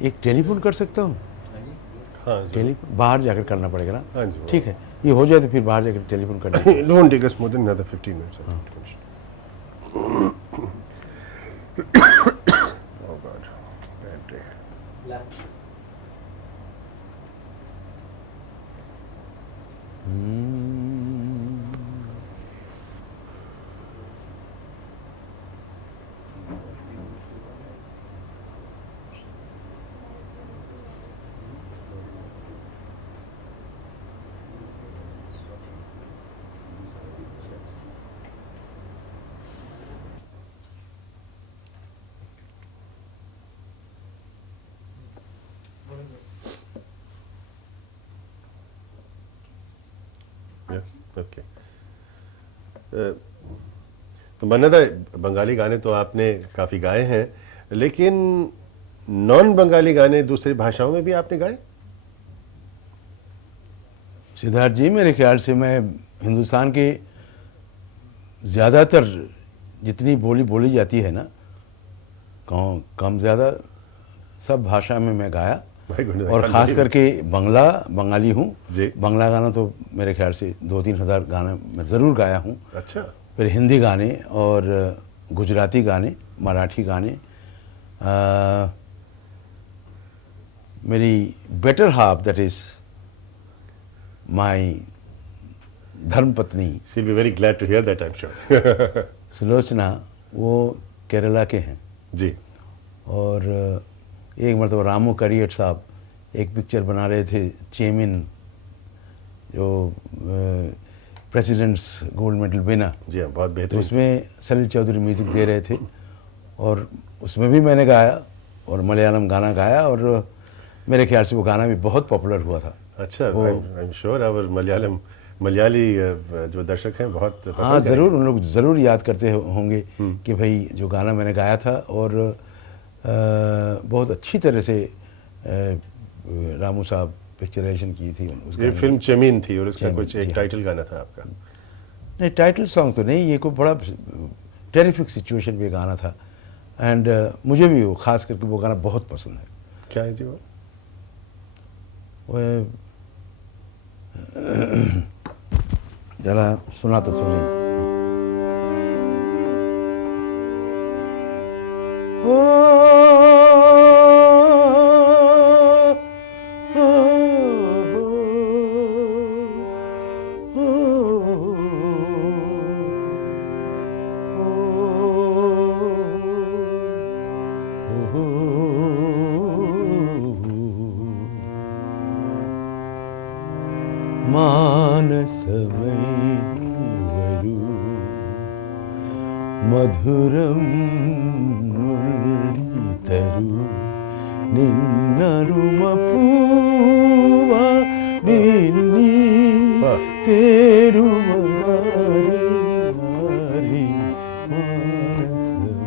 एक टेलीफोन कर सकता हूँ? हाँ जी। टेलीफोन बाहर जाकर करना पड़ेगा ना? हाँ जी। ठीक है, ये हो जाए तो फिर बाहर जाकर टेलीफोन कर लेते हैं। It won't take us more than another 15 minutes. I think, to finish. Oh God, bad day. Yeah, okay. तो मन्ना दा, बंगाली गाने तो आपने काफ़ी गाए हैं, लेकिन नॉन बंगाली गाने दूसरी भाषाओं में भी आपने गाए? सिद्धार्थ जी, मेरे ख्याल से मैं हिंदुस्तान के ज़्यादातर जितनी बोली बोली जाती है ना, कम ज़्यादा सब भाषा में मैं गाया। My goodness, I और can't ख़ास believe it. करके बंगाली हूँ। जी। बांग्ला गाना तो मेरे ख्याल से 2-3 हज़ार गाने मैं ज़रूर गाया हूँ। अच्छा। फिर हिंदी गाने और गुजराती गाने, मराठी गाने। मेरी better half, that is my धर्मपत्नी She'll be very glad to hear that, I'm sure. Sulochana, वो केरला के हैं। जी। और एक मरतबा रामू करियट साहब एक पिक्चर बना रहे थे, चेमिन, जो प्रेसिडेंट्स गोल्ड मेडल विनर। जी हाँ, बहुत तो बेहतरीन। उसमें सलील चौधरी म्यूज़िक दे रहे थे और उसमें भी मैंने गाया और मलयालम गाना गाया, और मेरे ख्याल से वो गाना भी बहुत पॉपुलर हुआ था। अच्छा, वो आई एम श्योर और मलयाली जो दर्शक हैं बहुत हाँ, पसंद ज़रूर, करेंगे। उन लोग ज़रूर याद करते होंगे कि भाई जो गाना मैंने गाया था, और बहुत अच्छी तरह से रामू साहब पिक्चराइजेशन की थी उस ये गाने फिल्म की। चेमीन थी और उसका चेमीन, कुछ जी एक हाँ। टाइटल गाना था आपका। नहीं, टाइटल सॉन्ग तो नहीं, ये कोई बड़ा टेरिफिक सिचुएशन में गाना था। एंड मुझे भी वो खास करके वो गाना बहुत पसंद है। क्या है जी वो? वो जरा सुना तो सुनिए। మానసమైవరు మధురం మురళీతరు నిన్నరుమ పూవ నిన్ని తేరువగారి మానసమైవరు।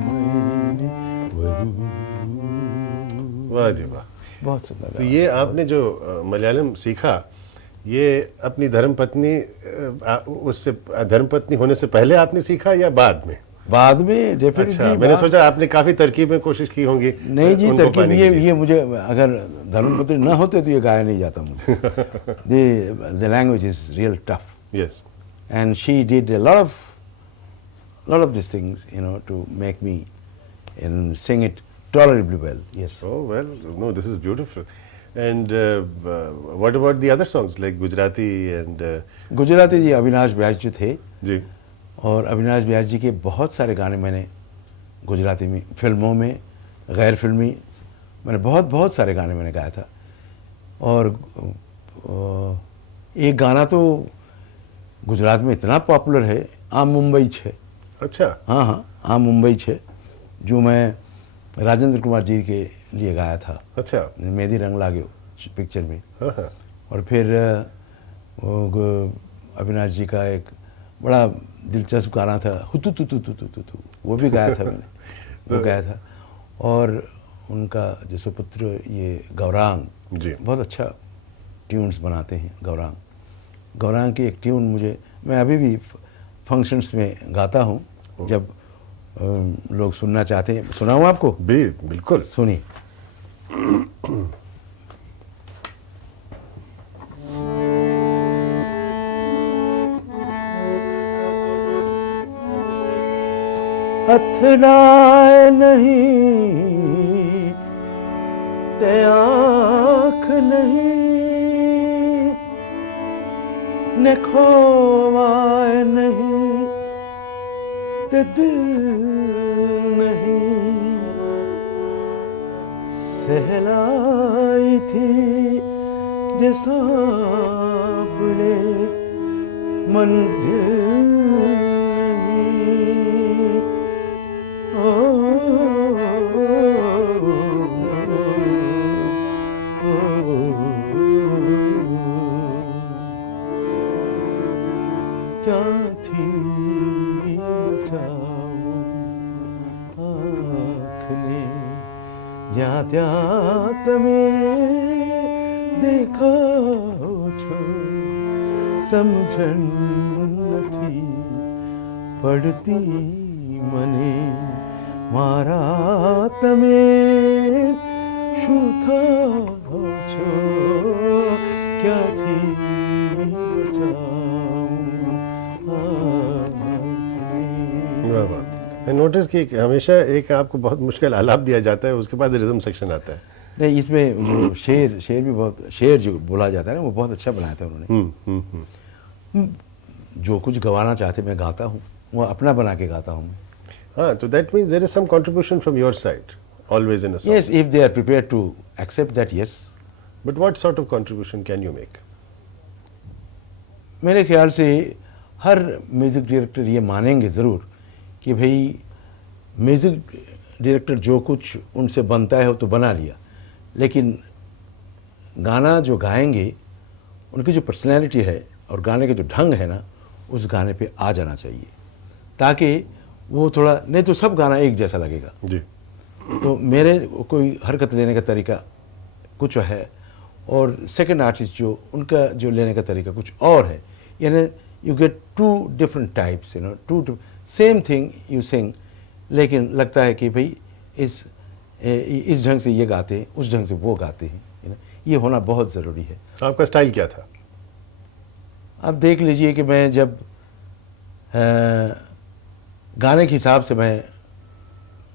वाह जी वाह। बहुत सुंदर। तो ये आपने जो मलयालम सीखा, ये अपनी धर्मपत्नी उससे धर्मपत्नी होने से पहले आपने सीखा या बाद में? बाद में डेफिनेटली। अच्छा, मैंने सोचा आपने काफी तरकीबें कोशिश की होंगी। नहीं जी, उनको तरकीब पाने के लिए। ये मुझे, अगर धर्मपत्नी ना होते तो ये गाया नहीं जाता मुझे। The language is real tough Yes. And she did a lot of these things, you know, to make me and sing it tolerably well. Yes. Oh well, no, this is beautiful. And what about the other songs like Gujarati and Gujarati ji Avinash Vyas ji थे, जी। और अविनाश व्यास जी के बहुत सारे गाने मैंने गुजराती में, फिल्मों में, गैर फिल्मी, मैंने बहुत सारे गाने मैंने गाया था। और एक गाना तो गुजरात में इतना पॉपुलर है, आ मुंबई छे। अच्छा। हाँ हाँ, आ मुंबई छे, जो मैं राजेंद्र कुमार जी के लिए गाया था। अच्छा। मेहंदी रंग लाग्यो पिक्चर में। हाँ हाँ। और फिर अविनाश जी का एक बड़ा दिलचस्प गाना था, हुतु तु तु तु तु तु तु, वो भी गाया था मैंने, वो गाया था। और उनका जो सुपुत्र ये गौरांग जी। बहुत अच्छा ट्यून्स बनाते हैं। गौरांग की एक ट्यून मुझे, मैं अभी भी फंक्शंस में गाता हूँ जब लोग सुनना चाहते हैं। सुनाऊँ आपको? बिल्कुल। सुनिए। અથડાય નહીં તે આંખ નહીં ને ખોવાય નહીં તે દિલ નહીં સહેલાઈથી જે સાંભળે મંઝિલ ક્યાંથી બચાવું આંખને જ્યાં ત્યાં તમે દેખાઓ છો સમજણ નથી પડતી મને મારા તમે શું થાઓ છો ક્યાંથી मैं नोटिस कि हमेशा एक आपको बहुत मुश्किल आलाप दिया जाता है, उसके बाद रिदम सेक्शन आता है। नहीं, इसमें जो शेर भी बहुत, शेर जो बोला जाता है ना, वो बहुत अच्छा बनाया था उन्होंने। जो कुछ गवाना चाहते मैं गाता हूँ, वो अपना बना के गाता हूँ। हाँ, तो that means there is some contribution from your side always in a song. Yes, if they are prepared to accept that, yes. But what sort of contribution can you make? मेरे ख्याल से हर म्यूज़िक डायरेक्टर ये मानेंगे ज़रूर कि भाई music director जो कुछ उनसे बनता है वो तो बना लिया, लेकिन गाना जो गाएंगे उनकी जो पर्सनैलिटी है और गाने के जो ढंग है ना, उस गाने पे आ जाना चाहिए, ताकि वो थोड़ा, नहीं तो सब गाना एक जैसा लगेगा जी। तो मेरे कोई हरकत लेने का तरीका कुछ है और सेकंड आर्टिस्ट जो उनका जो लेने का तरीका कुछ और है, यानी you get to different types, you know, to same thing you sing, लेकिन लगता है कि भाई इस ढंग से ये गाते हैं, उस ढंग से वो गाते हैं, यू नो, ये होना बहुत ज़रूरी है। आपका स्टाइल क्या था? आप देख लीजिए कि मैं जब गाने के हिसाब से मैं,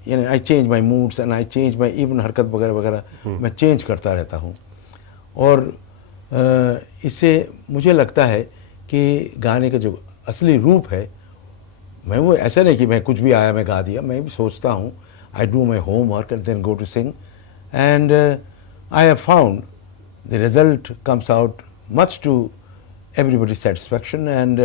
यानी I change my moods and I change my even हरकत वगैरह वगैरह मैं चेंज करता रहता हूँ, और इससे मुझे लगता है कि गाने का जो असली रूप है, मैं वो ऐसा नहीं कि मैं कुछ भी आया मैं गा दिया, मैं भी सोचता हूँ, I do my home work and then go to sing, and I have found the result comes out much to everybody satisfaction, and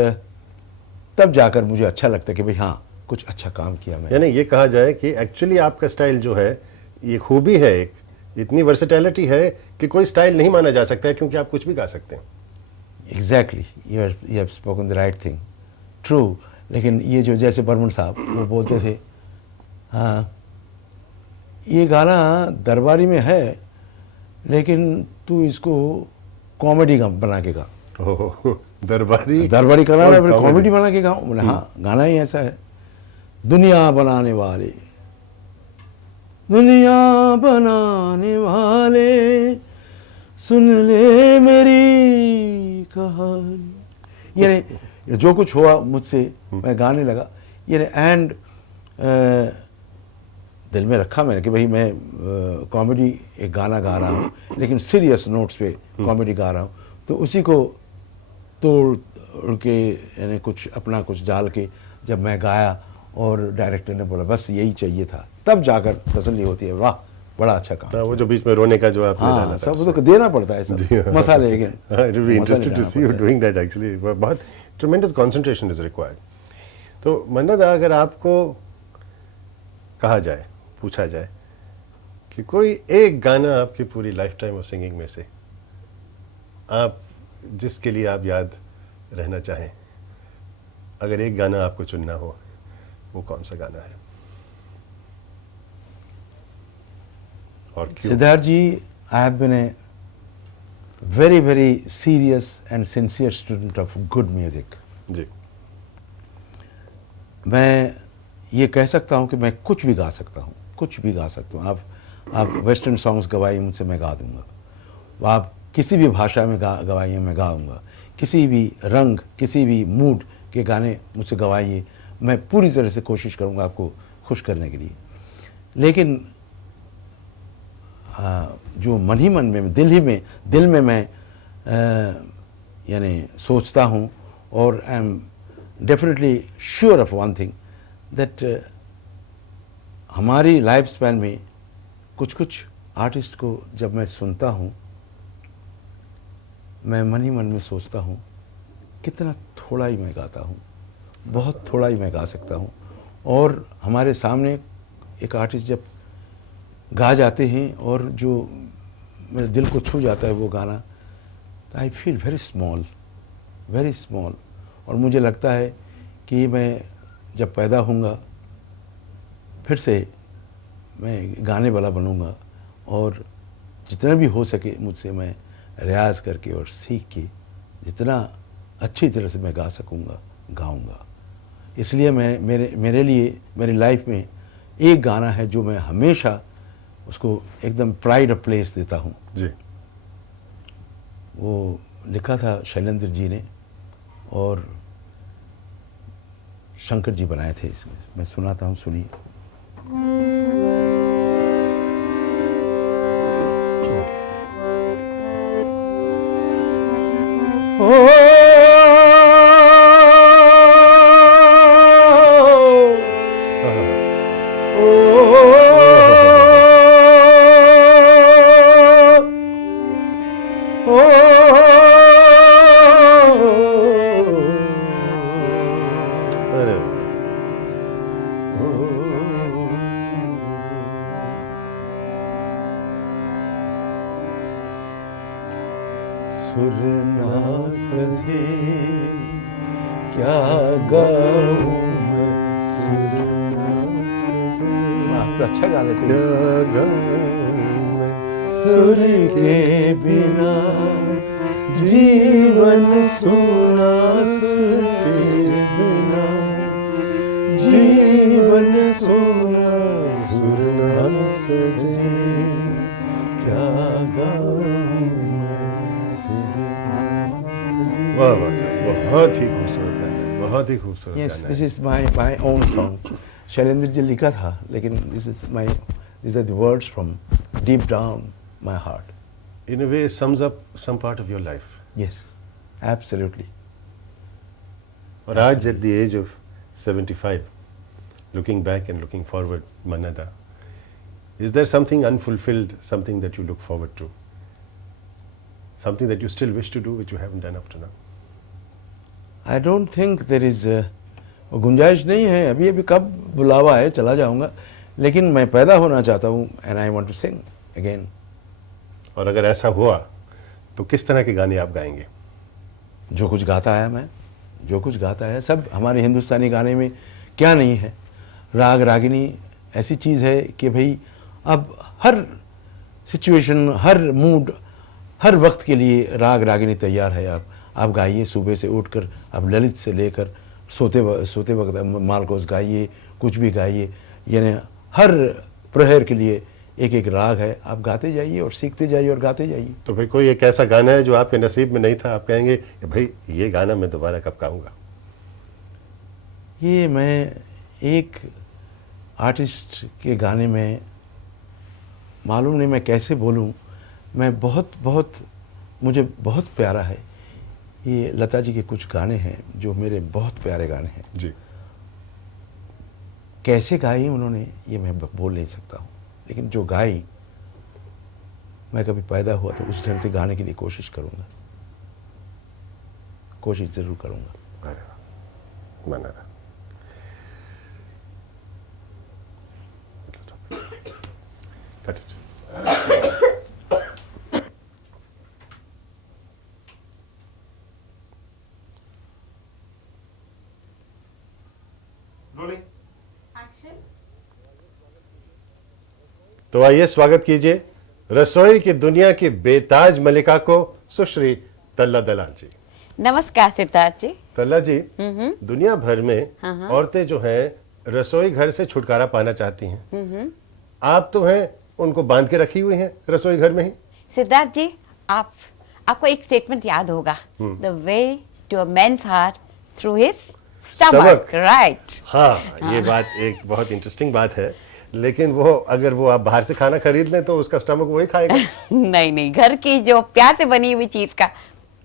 तब जाकर मुझे अच्छा लगता है कि भाई हाँ, कुछ अच्छा काम किया मैं। यानी ये कहा जाए कि एक्चुअली आपका स्टाइल जो है, ये खूबी है, एक इतनी वर्सेटैलिटी है कि कोई स्टाइल नहीं माना जा सकता है, क्योंकि आप कुछ भी गा सकते हैं। Exactly, you have spoken the right thing, true. लेकिन ये जो जैसे बर्मन साहब वो बोलते थे, हाँ ये गाना दरबारी में है, लेकिन तू इसको कॉमेडी बना के गा। दरबारी गाना है, कॉमेडी बना के गाऊँ? बोले हाँ, गाना ही ऐसा है। दुनिया बनाने वाले, दुनिया बनाने वाले, सुन ले मेरी कहानी। यानी जो कुछ हुआ मुझसे, मैं गाने लगा, यानी एंड दिल में रखा मैंने कि भाई मैं कॉमेडी एक गाना गा रहा हूँ, लेकिन सीरियस नोट्स पे कॉमेडी गा रहा हूँ, तो उसी को तोड़ के यानी कुछ अपना कुछ डाल के जब मैं गाया और डायरेक्टर ने बोला बस यही चाहिए था, तब जाकर तसल्ली होती है, वाह बड़ा अच्छा काम। वो जो बीच में रोने का जो आपने डाला था, सब तो देना पड़ता है सब मसाले, लेकिन it will be interesting to see you doing that. Actually बहुत ट्रेमेंडस कंसंट्रेशन इज रिक्वायर्ड। तो मन्नत, अगर आपको कहा जाए, पूछा जाए कि कोई एक गाना आपकी पूरी लाइफ टाइम ऑफ सिंगिंग में से आप जिसके लिए आप याद रहना चाहें, अगर एक गाना आपको चुनना हो, वो कौन सा गाना है और क्यों? Siddharth ji, I have been a very very serious and sincere student of good music. जी। मैं ये कह सकता हूँ कि मैं कुछ भी गा सकता हूँ, कुछ भी गा सकता हूँ। आप वेस्टर्न सॉन्ग्स गवाइए मुझसे, मैं गा दूंगा। आप किसी भी भाषा में गवाइए, मैं गाऊंगा। किसी भी रंग, किसी भी मूड के गाने मुझसे गवाइए, मैं पूरी तरह से कोशिश करूंगा आपको खुश करने के लिए। लेकिन जो मन ही मन में, दिल में मैं यानी सोचता हूँ, और I am definitely sure of one thing that हमारी लाइफ स्पैन में कुछ आर्टिस्ट को जब मैं सुनता हूँ, मैं मन ही मन में सोचता हूँ कितना थोड़ा ही मैं गाता हूँ, बहुत थोड़ा ही मैं गा सकता हूँ। और हमारे सामने एक आर्टिस्ट जब गा जाते हैं और जो मेरे दिल को छू जाता है वो गाना, I feel very small, very small. और मुझे लगता है कि मैं जब पैदा होऊंगा फिर से मैं गाने वाला बनूंगा, और जितना भी हो सके मुझसे मैं रियाज़ करके और सीख के जितना अच्छी तरह से मैं गा सकूंगा, गाऊंगा। इसलिए मैं मेरे लिए मेरी लाइफ में एक गाना है जो मैं हमेशा उसको एकदम प्राइड ऑफ प्लेस देता हूँ जी। वो लिखा था शैलेंद्र जी ने और शंकर जी बनाए थे। इसमें मैं सुनाता हूँ, सुनिए। अरे सुर ना सजे क्या गाऊं मैं, सुर ना सजे। आप तो अच्छा गा लेते हैं। क्या गाऊं मैं सुर के बिना जीवन सूना, सुर के बिना जीवन सूना, सुर ना सजे क्या गाऊं मैं, सुर ना सजे। वाह वाह सर, बहुत ही खूबसूरत गाना है, बहुत ही खूबसूरत Yes, गाना this है। is my own song. Shailendra ji लिखा था, लेकिन these are the words from deep down my heart. In a way, sums up some part of your life. Yes, absolutely. और आज at the age of 75, looking back and looking forward, Mannada, is there something unfulfilled, something that you look forward to? Something that you still wish to do which you haven't done up to now? I don't think there is गुंजाइश नहीं है। अभी कब बुलावा है चला जाऊंगा, लेकिन मैं पैदा होना चाहता हूँ and I want to sing again. और अगर ऐसा हुआ तो किस तरह के गाने आप गाएंगे? जो कुछ गाता है मैं, जो कुछ गाता है सब हमारे हिंदुस्तानी गाने में क्या नहीं है। राग रागिनी ऐसी चीज़ है कि भाई अब हर सिचुएशन, हर मूड, हर वक्त के लिए राग रागिनी तैयार है। आप गाइए, सुबह से उठकर आप ललित से लेकर सोते वक्त मालकोस गाइए, कुछ भी गाइए, यानी हर प्रहर के लिए एक एक राग है। आप गाते जाइए और सीखते जाइए और गाते जाइए। तो भाई कोई एक ऐसा गाना है जो आपके नसीब में नहीं था, आप कहेंगे कि भाई ये गाना मैं दोबारा कब गाऊंगा? ये मैं एक आर्टिस्ट के गाने में, मालूम नहीं मैं कैसे बोलूं, मैं बहुत मुझे बहुत प्यारा है। ये लता जी के कुछ गाने हैं जो मेरे बहुत प्यारे गाने हैं। जी। कैसे गाई उन्होंने ये मैं बोल नहीं सकता हूँ, लेकिन जो गाई, मैं कभी पैदा हुआ तो उस ढंग से गाने के लिए कोशिश करूँगा, कोशिश ज़रूर करूँगा। अरे वाह, Mannada। Cut it। तो आइए स्वागत कीजिए रसोई की दुनिया की बेताज मलिका को, सुश्री तल्ला दलाल जी। नमस्कार सिद्धार्थ जी। तल्ला जी, दुनिया भर में औरतें जो हैं रसोई घर से छुटकारा पाना चाहती हैं। आप तो हैं उनको बांध के रखी हुई हैं रसोई घर में ही? सिद्धार्थ जी, आपको एक स्टेटमेंट याद होगा, the way to a man's heart through his stomach, right? हाँ, ये बात एक बहुत इंटरेस्टिंग बात है, लेकिन वो अगर वो आप बाहर से खाना खरीद लें तो उसका स्टमक वही खाएगा। नहीं नहीं, घर की जो प्यार से बनी हुई चीज का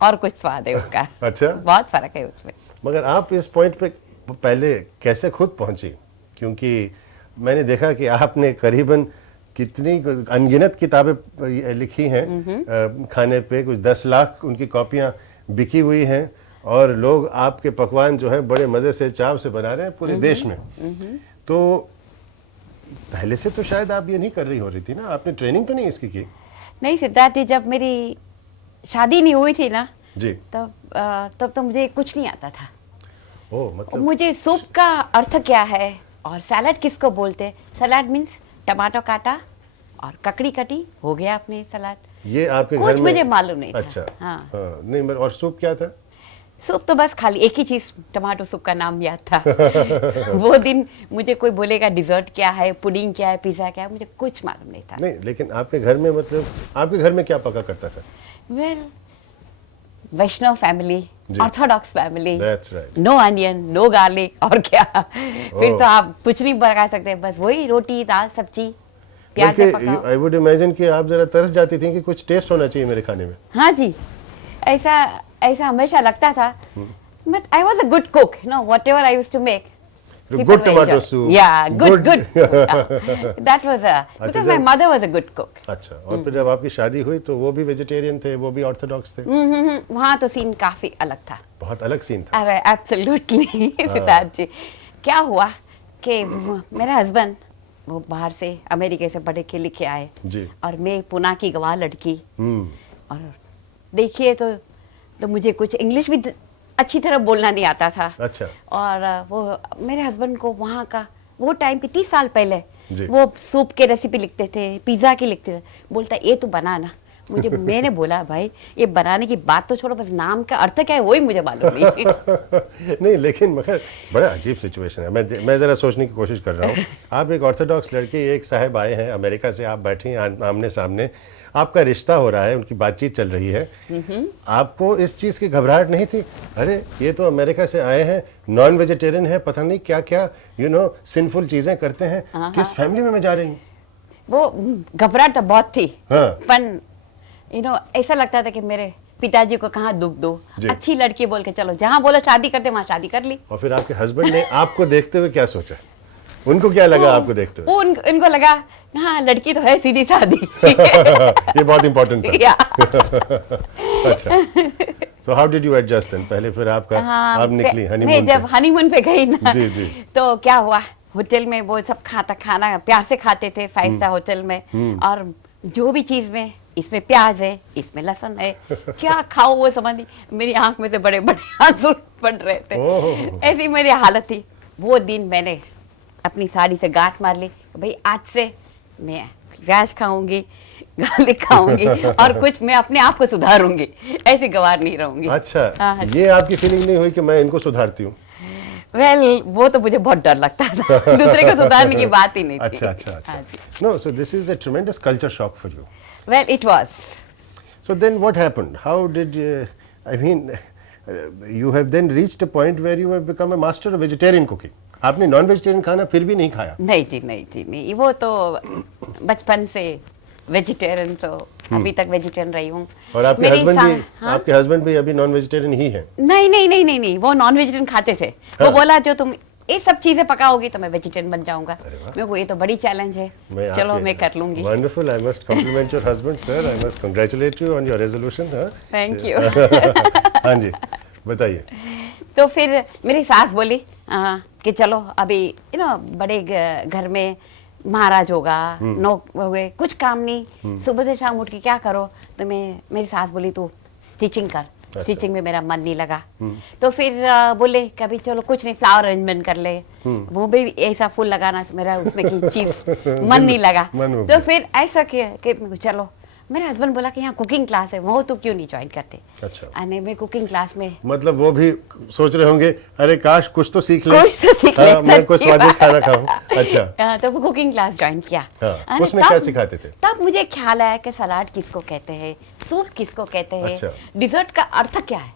और कुछ स्वाद है उसका। अच्छा, बहुत फर्क है उसमें। मगर आप इस पॉइंट पे पहले कैसे खुद पहुंची? क्योंकि मैंने देखा कि आपने करीबन कितनी अनगिनत किताबें लिखी हैं खाने पे, कुछ 10 लाख उनकी कॉपियां बिकी हुई हैं, और लोग आपके पकवान जो है बड़े मजे से चाव से बना रहे हैं पूरे देश में। तो पहले से तो शायद आप ये नहीं कर रही हो रही थी ना, आपने ट्रेनिंग तो नहीं इसकी की? नहीं सिद्धार्थ जी, जब मेरी शादी नहीं हुई थी ना जी, तब तो मुझे कुछ नहीं आता था। ओ, मतलब मुझे सूप का अर्थ क्या है और सैलड किसको बोलते हैं। सलाद मीन्स टमाटो काटा और ककड़ी कटी, हो गया अपने सलाद। ये आपके कुछ घर में मुझे मालूम नहीं था। अच्छा, हाँ। नहीं, और सूप क्या था? सूप तो बस खाली एक ही चीज, टमाटो सूप का नाम याद था। वो दिन मुझे कोई बोलेगा डिजर्ट क्या है, पुडिंग क्या है, पिज्जा क्या है, मुझे कुछ मालूम नहीं था। नहीं, लेकिन आपके घर में, मतलब आपके घर में क्या पका करता था? वेल, वैष्णव फैमिली, जी। Orthodox family, That's right. No onion, no garlic, और क्या। फिर तो आप कुछ नहीं पका सकते, बस वही रोटी दाल सब्जी प्यार से पकाओ। आई वुड इमेजिन कि आप जरा तरस जाती थी कि कुछ टेस्ट होना चाहिए मेरे खाने में। हाँ जी, ऐसा हमेशा लगता था। But I was a good cook, you know, whatever I used to make. Good tomato soup. Yeah, good. That was because my जब- mother was a good cook. अच्छा, और फिर जब आपकी शादी हुई तो वो भी वेजिटेरियन थे, वो भी ऑर्थोडॉक्स थे? वहाँ तो सीन काफी अलग था। बहुत अलग सीन था। अरे एब्सोल्युटली सिद्धार्थ जी, क्या हुआ कि मेरे हस्बैंड वो बाहर से अमेरिका से पढ़े के लिखे आए जी। और मैं पुणे की गवाह लड़की, हम्म, और देखिए तो मुझे कुछ इंग्लिश भी अच्छी तरह बोलना नहीं आता था। अच्छा। और वो मेरे हस्बैंड को वहाँ का, वो टाइम पे 30 साल पहले जी। वो सूप के रेसिपी लिखते थे, पिज्ज़ा की लिखते थे। बोलता ये तो बनाना। मैंने बोला भाई ये बनाने की बात तो छोड़ो, बस नाम का अर्थ क्या है वही मुझे मालूम नहीं। नहीं, लेकिन मगर बड़ा अजीब सिचुएशन है। मैं जरा सोचने की कोशिश कर रहा हूँ। आप एक ऑर्थोडॉक्स लड़की, एक साहब आए हैं अमेरिका से, आप बैठी हैं आमने सामने, आपका रिश्ता हो रहा है, उनकी बातचीत चल रही है, आपको इस चीज़ की घबराहट नहीं थी? अरे ये तो अमेरिका से आए हैं, नॉन वेजिटेरियन है, पता नहीं क्या क्या सिंफुल चीज़ें करते हैं, किस फैमिली में मैं जा रही हूँ? वो घबराहट तो बहुत थी। हाँ। पर ऐसा लगता था कि मेरे पिताजी को कहाँ दुख दो, जी। अच्छी लड़की बोल के चलो, जहाँ बोला शादी करते वहाँ शादी कर ली। और फिर आपके हस्बैंड ने आपको देखते हुए क्या सोचा? उनको क्या लगा आपको देखते हुए? उनको लगा हाँ लड़की तो है, सीधी सादी। ये बहुत इंपॉर्टेंट था। या अच्छा, so how did you adjust then? पहले फिर आपका आप निकली मैं हनीमून जब पे। हनीमून पे गई ना, जी, जी। तो क्या हुआ, होटल में वो सब खाना प्यार से खाते थे 5 स्टार होटल में, और जो भी चीज में, इसमें प्याज है, इसमें लहसुन है, क्या खाओ वो समझ नहीं। मेरी आंख में से बड़े बड़े आंसू पड़ रहे थे। ऐसी मेरी हालत थी। वो दिन मैंने अपनी साड़ी से गांठ मार ली, भाई आज से मैं प्याज खाऊंगी, गार्लिक खाऊंगी, और कुछ मैं अपने आप को सुधारूंगी, ऐसे गवार नहीं रहूंगी। अच्छा, हाँ। ये आपकी फीलिंग नहीं हुई कि मैं इनको सुधारती हूँ? वेल, वो तो मुझे बहुत डर लगता था। दूसरे को सुधारने की बात ही नहीं थी। अच्छा अच्छा हाँ अच्छा। जी। No, so this is a tremendous culture shock for you. Well, it was. So then what happened? How did I mean, you have then reached a point where you have become a master of vegetarian cooking. आपने non vegetarian खाना फिर भी नहीं खाया? नहीं जी, वो तो बचपन से वेजिटेरियन, सो अभी तक वेजिटेरियन रही हूँ। और आपके हस्बैंड भी अभी नॉन वेजिटेरियन ही हैं? नहीं, वो नॉन वेजिटेरियन खाते थे। वो बोला जो तुम ये सब चीजें पकाओगी तो मैं वेजिटेरियन बन जाऊंगा। मेरे को ये तो बड़ी चैलेंज है, चलो मैं कर लूंगी। Wonderful, I must compliment your husband, sir. I must congratulate you on your resolution. Thank you. हाँ जी, बताइए। तो फिर मेरी सास बोली कि चलो अभी बड़े घर में महाराज होगा, नौक हो गए, कुछ काम नहीं, सुबह से शाम उठ के क्या करो। तो मेरी सास बोली तू स्टिचिंग कर। स्टिचिंग में मेरा मन नहीं लगा। तो फिर बोले कभी चलो कुछ नहीं, फ्लावर अरेंजमेंट कर ले, वो भी ऐसा फूल लगाना मेरा उसमें की चीज मन नहीं लगा। तो फिर ऐसा किया कि चलो मेरा हस्बैंड बोला कि यहाँ कुकिंग क्लास है, वो तो क्यों नहीं ज्वाइन करते। अच्छा। और मैं कुकिंग क्लास में मतलब वो भी सोच रहे होंगे अरे काश कुछ तो सीख ले, कुछ तो सीख ले, मैं कुछ सच्ची स्वादिष्ट बात। खाना खाऊं। अच्छा। तो वो कुकिंग क्लास ज्वाइन किया। हाँ, अरे उसमें क्या सिखाते थे? तब मुझे ख्याल आया कि सलाद किसको कहते हैं, सूप किसको कहते हैं, अच्छा। डिजर्ट का अर्थ क्या है।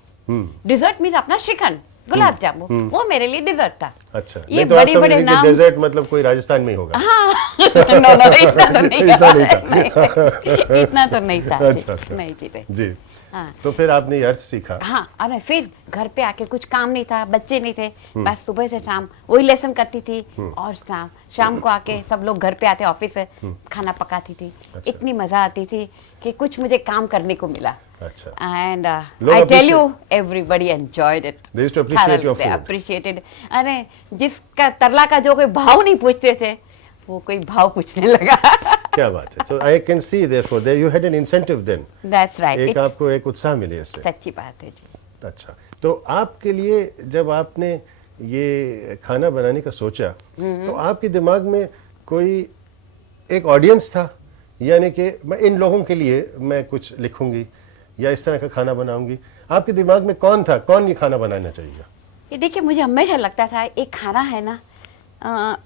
डिजर्ट मीन्स अपना श्रीखंड, गुलाब जामुन, वो मेरे लिए डिजर्ट था। अच्छा, ये नहीं तो आप बड़े समझ बड़े रहे कि नाम। डेजर्ट मतलब कोई राजस्थान में ही होगा। हाँ नो नो इतना तो नहीं इतना नहीं था। नहीं, इतना तो नहीं था जी, अच्छा, अच्छा। नहीं जी नहीं। जी। हाँ। तो फिर आपने ये अर्थ सीखा। हाँ, और फिर घर पे आके कुछ काम नहीं था, बच्चे नहीं थे, बस सुबह से शाम वही लेसन करती थी, और शाम को आके सब लोग घर पे आते ऑफिस से, खाना पकाती थी। इतनी मजा आती थी कि कुछ मुझे काम करने को मिला। अच्छा। एंड लोग I tell you everybody enjoyed it. They used to appreciate your food. Appreciated. अरे जिसका तरला का जो कोई भाव नहीं पूछते थे, वो कोई भाव पूछने लगा। क्या बात है। So I can see therefore there you had an incentive then. That's right. एक It's आपको एक उत्साह मिले इससे। सच्ची बात है जी। अच्छा, तो आपके लिए जब आपने ये खाना बनाने का सोचा, तो आपके दिमाग में कोई एक ऑडियंस था, यानी कि मैं इन लोगों के लिए मैं कुछ लिखूंगी या इस तरह का खाना बनाऊंगी, आपके दिमाग में कौन था, कौन ये खाना बनाना चाहिए? ये देखिए, मुझे हमेशा लगता था एक खाना है ना,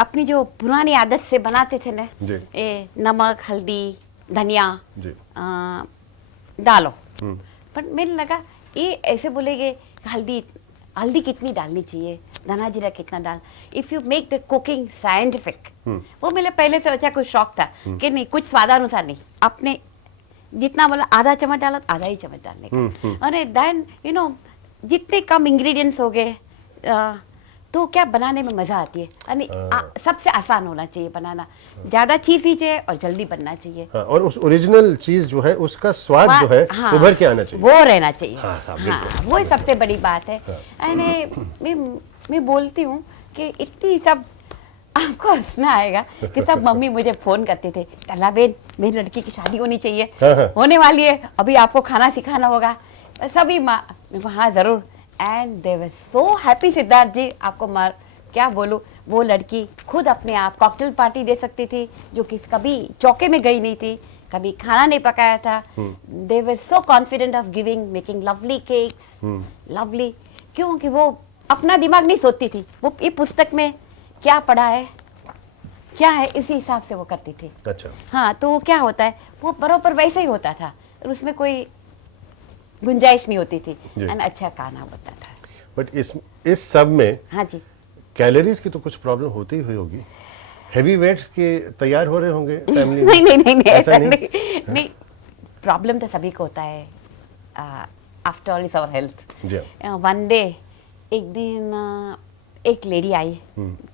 अपनी जो पुरानी आदत से बनाते थे ना, जी। ये नमक, हल्दी, धनिया जी। डालो, पर मेरे लगा ये ऐसे बोलेंगे हल्दी कितनी डालनी चाहिए, धना जीरा कितना डाल, if you make the cooking scientific, वो मेरे पहले से अच्छा कुछ शौक था कि नहीं, कुछ स्वादानुसार नहीं, अपने जितना बोला आधा चम्मच डाला, आधा ही चम्मच डालने का। और देन यू नो जितने कम इंग्रेडिएंट्स हो गए तो क्या बनाने में मजा आती है। यानी सबसे आसान होना चाहिए बनाना, ज्यादा चीज नहीं चाहिए और जल्दी बनना चाहिए। हाँ, और उस ओरिजिनल चीज जो है उसका स्वाद जो है हाँ, उभर के आना चाहिए, वो रहना चाहिए। हाँ, हाँ, हाँ, वो सबसे बड़ी बात है। मैं बोलती हूँ कि इतनी सब आपको हंसना आएगा कि सब मम्मी मुझे फोन करते थे, टल्ला बेन मेरी लड़की की शादी होनी चाहिए, होने वाली है, अभी आपको खाना सिखाना होगा। सभी माँ, हाँ जरूर। And they were so happy. Siddharth ji, आपको क्या बोलूं, वो लड़की खुद अपने आप कॉकटेल पार्टी दे सकती थी, जो कि कभी चौके में गई नहीं थी, कभी खाना नहीं पकाया था। They were so confident of giving, making lovely cakes, lovely, क्योंकि वो अपना दिमाग नहीं सोचती थी, वो ये पुस्तक में क्या पढ़ा है, क्या है, इसी हिसाब से वो करती थी। अच्छा। हाँ, तो वो क्या होता है, वो बरोबर वैसे ही होता था, और उसमें कोई गुंजाइश नहीं होती थी, एंड अच्छा खाना होता था। बट इस सब में हाँ जी, कैलोरीज की तो कुछ प्रॉब्लम होती ही होगी, हेवी वेट्स के तैयार हो रहे होंगे फैमिली में? नहीं ऐसा ऐसा नहीं? नहीं, प्रॉब्लम तो सभी को होता है। After all is our health. जी। वन डे एक दिन एक लेडी आई,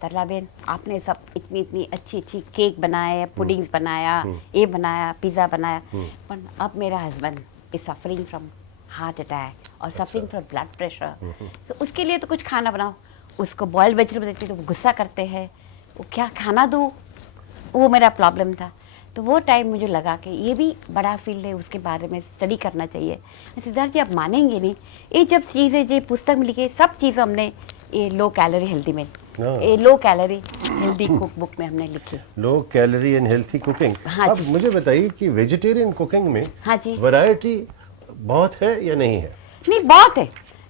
तरला बेन आपने सब इतनी अच्छी केक बनाए, पुडिंग्स बनाया, ये बनाया, पिज़्ज़ा बनाया, पर अब मेरा husband is suffering from heart attack और सफरिंग फ्रॉम ब्लड प्रेशर, तो उसके लिए तो कुछ खाना बनाओ। उसको बॉइल्ड वेजिटेबल देती तो वो गुस्सा करते हैं, वो क्या खाना दूँ, वो मेरा प्रॉब्लम था। तो वो टाइम मुझे लगा कि ये भी बड़ा फील्ड है, उसके बारे में स्टडी करना चाहिए। सिद्धार्थ जी, आप मानेंगे नहीं, ये जब चीज़ें जो पुस्तक में लिखे सब चीज़ें हमने ये लो कैलोरी हेल्दी में, ये low calorie healthy cook book में हमने लिखी। Low calorie and healthy cooking. हाँ अब जी। मुझे बताइए कि वेजिटेरियन कुकिंग में हाँ जी। वैरायटी बहुत है या नहीं है? नहीं, बहुत है।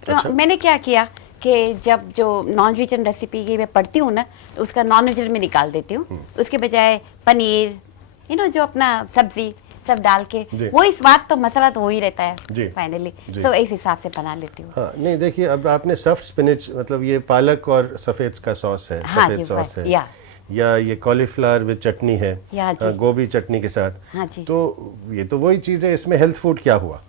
तो अच्छा। मैंने क्या किया कि जब जो नॉन वेजिटेरियन रेसिपी की मैं पढ़ती हूँ ना, तो उसका नॉन वेजिटेरियन में निकाल देती हूँ, उसके बजाय पनीर, जो अपना सब्जी सब डाल के, वही स्वाद तो मसाला तो वही रहता है फाइनली, सो इस हिसाब से बना लेती हूँ। हाँ, नहीं देखिए, अब आपने सफ्ट स्पिनच, मतलब ये पालक और सफेद का सॉस है, हाँ सफेद जी, सॉस है, या ये कॉलीफ्लावर विद चटनी है, गोभी चटनी के साथ, हाँ जी। तो ये तो वही चीज है। इसमें हेल्थ फूड क्या हुआ?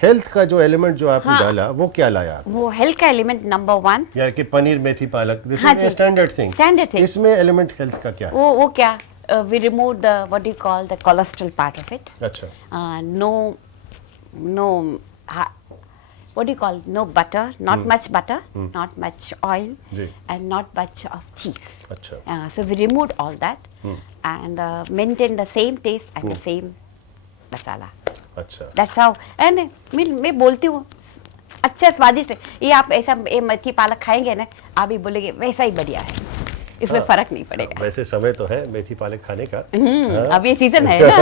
हेल्थ का जो एलिमेंट जो आपने डाला वो क्या लाया आपने? वो हेल्थ का एलिमेंट नंबर 1, या कि पनीर मेथी पालक, दिस हाँ इज जी, स्टैंडर्ड थिंग। Standard thing. इसमें एलिमेंट हेल्थ का क्या है? वो क्या, we remove the what do you call the cholesterol part of it. अच्छा। No, what do you call, no butter, not much butter, not much oil, and not much of cheese. अच्छा। So we removed all that and maintain the same taste and the same masala. अच्छा। That's how. And मैं बोलती हूँ अच्छा स्वादिष्ट है ये, आप ऐसा ये मेथी पालक खाएंगे ना, आप भी बोलेंगे वैसा ही बढ़िया है। इसमें फर्क नहीं पड़ेगा। वैसे समय तो है मेथी पालक खाने का, अब ये सीजन है ना।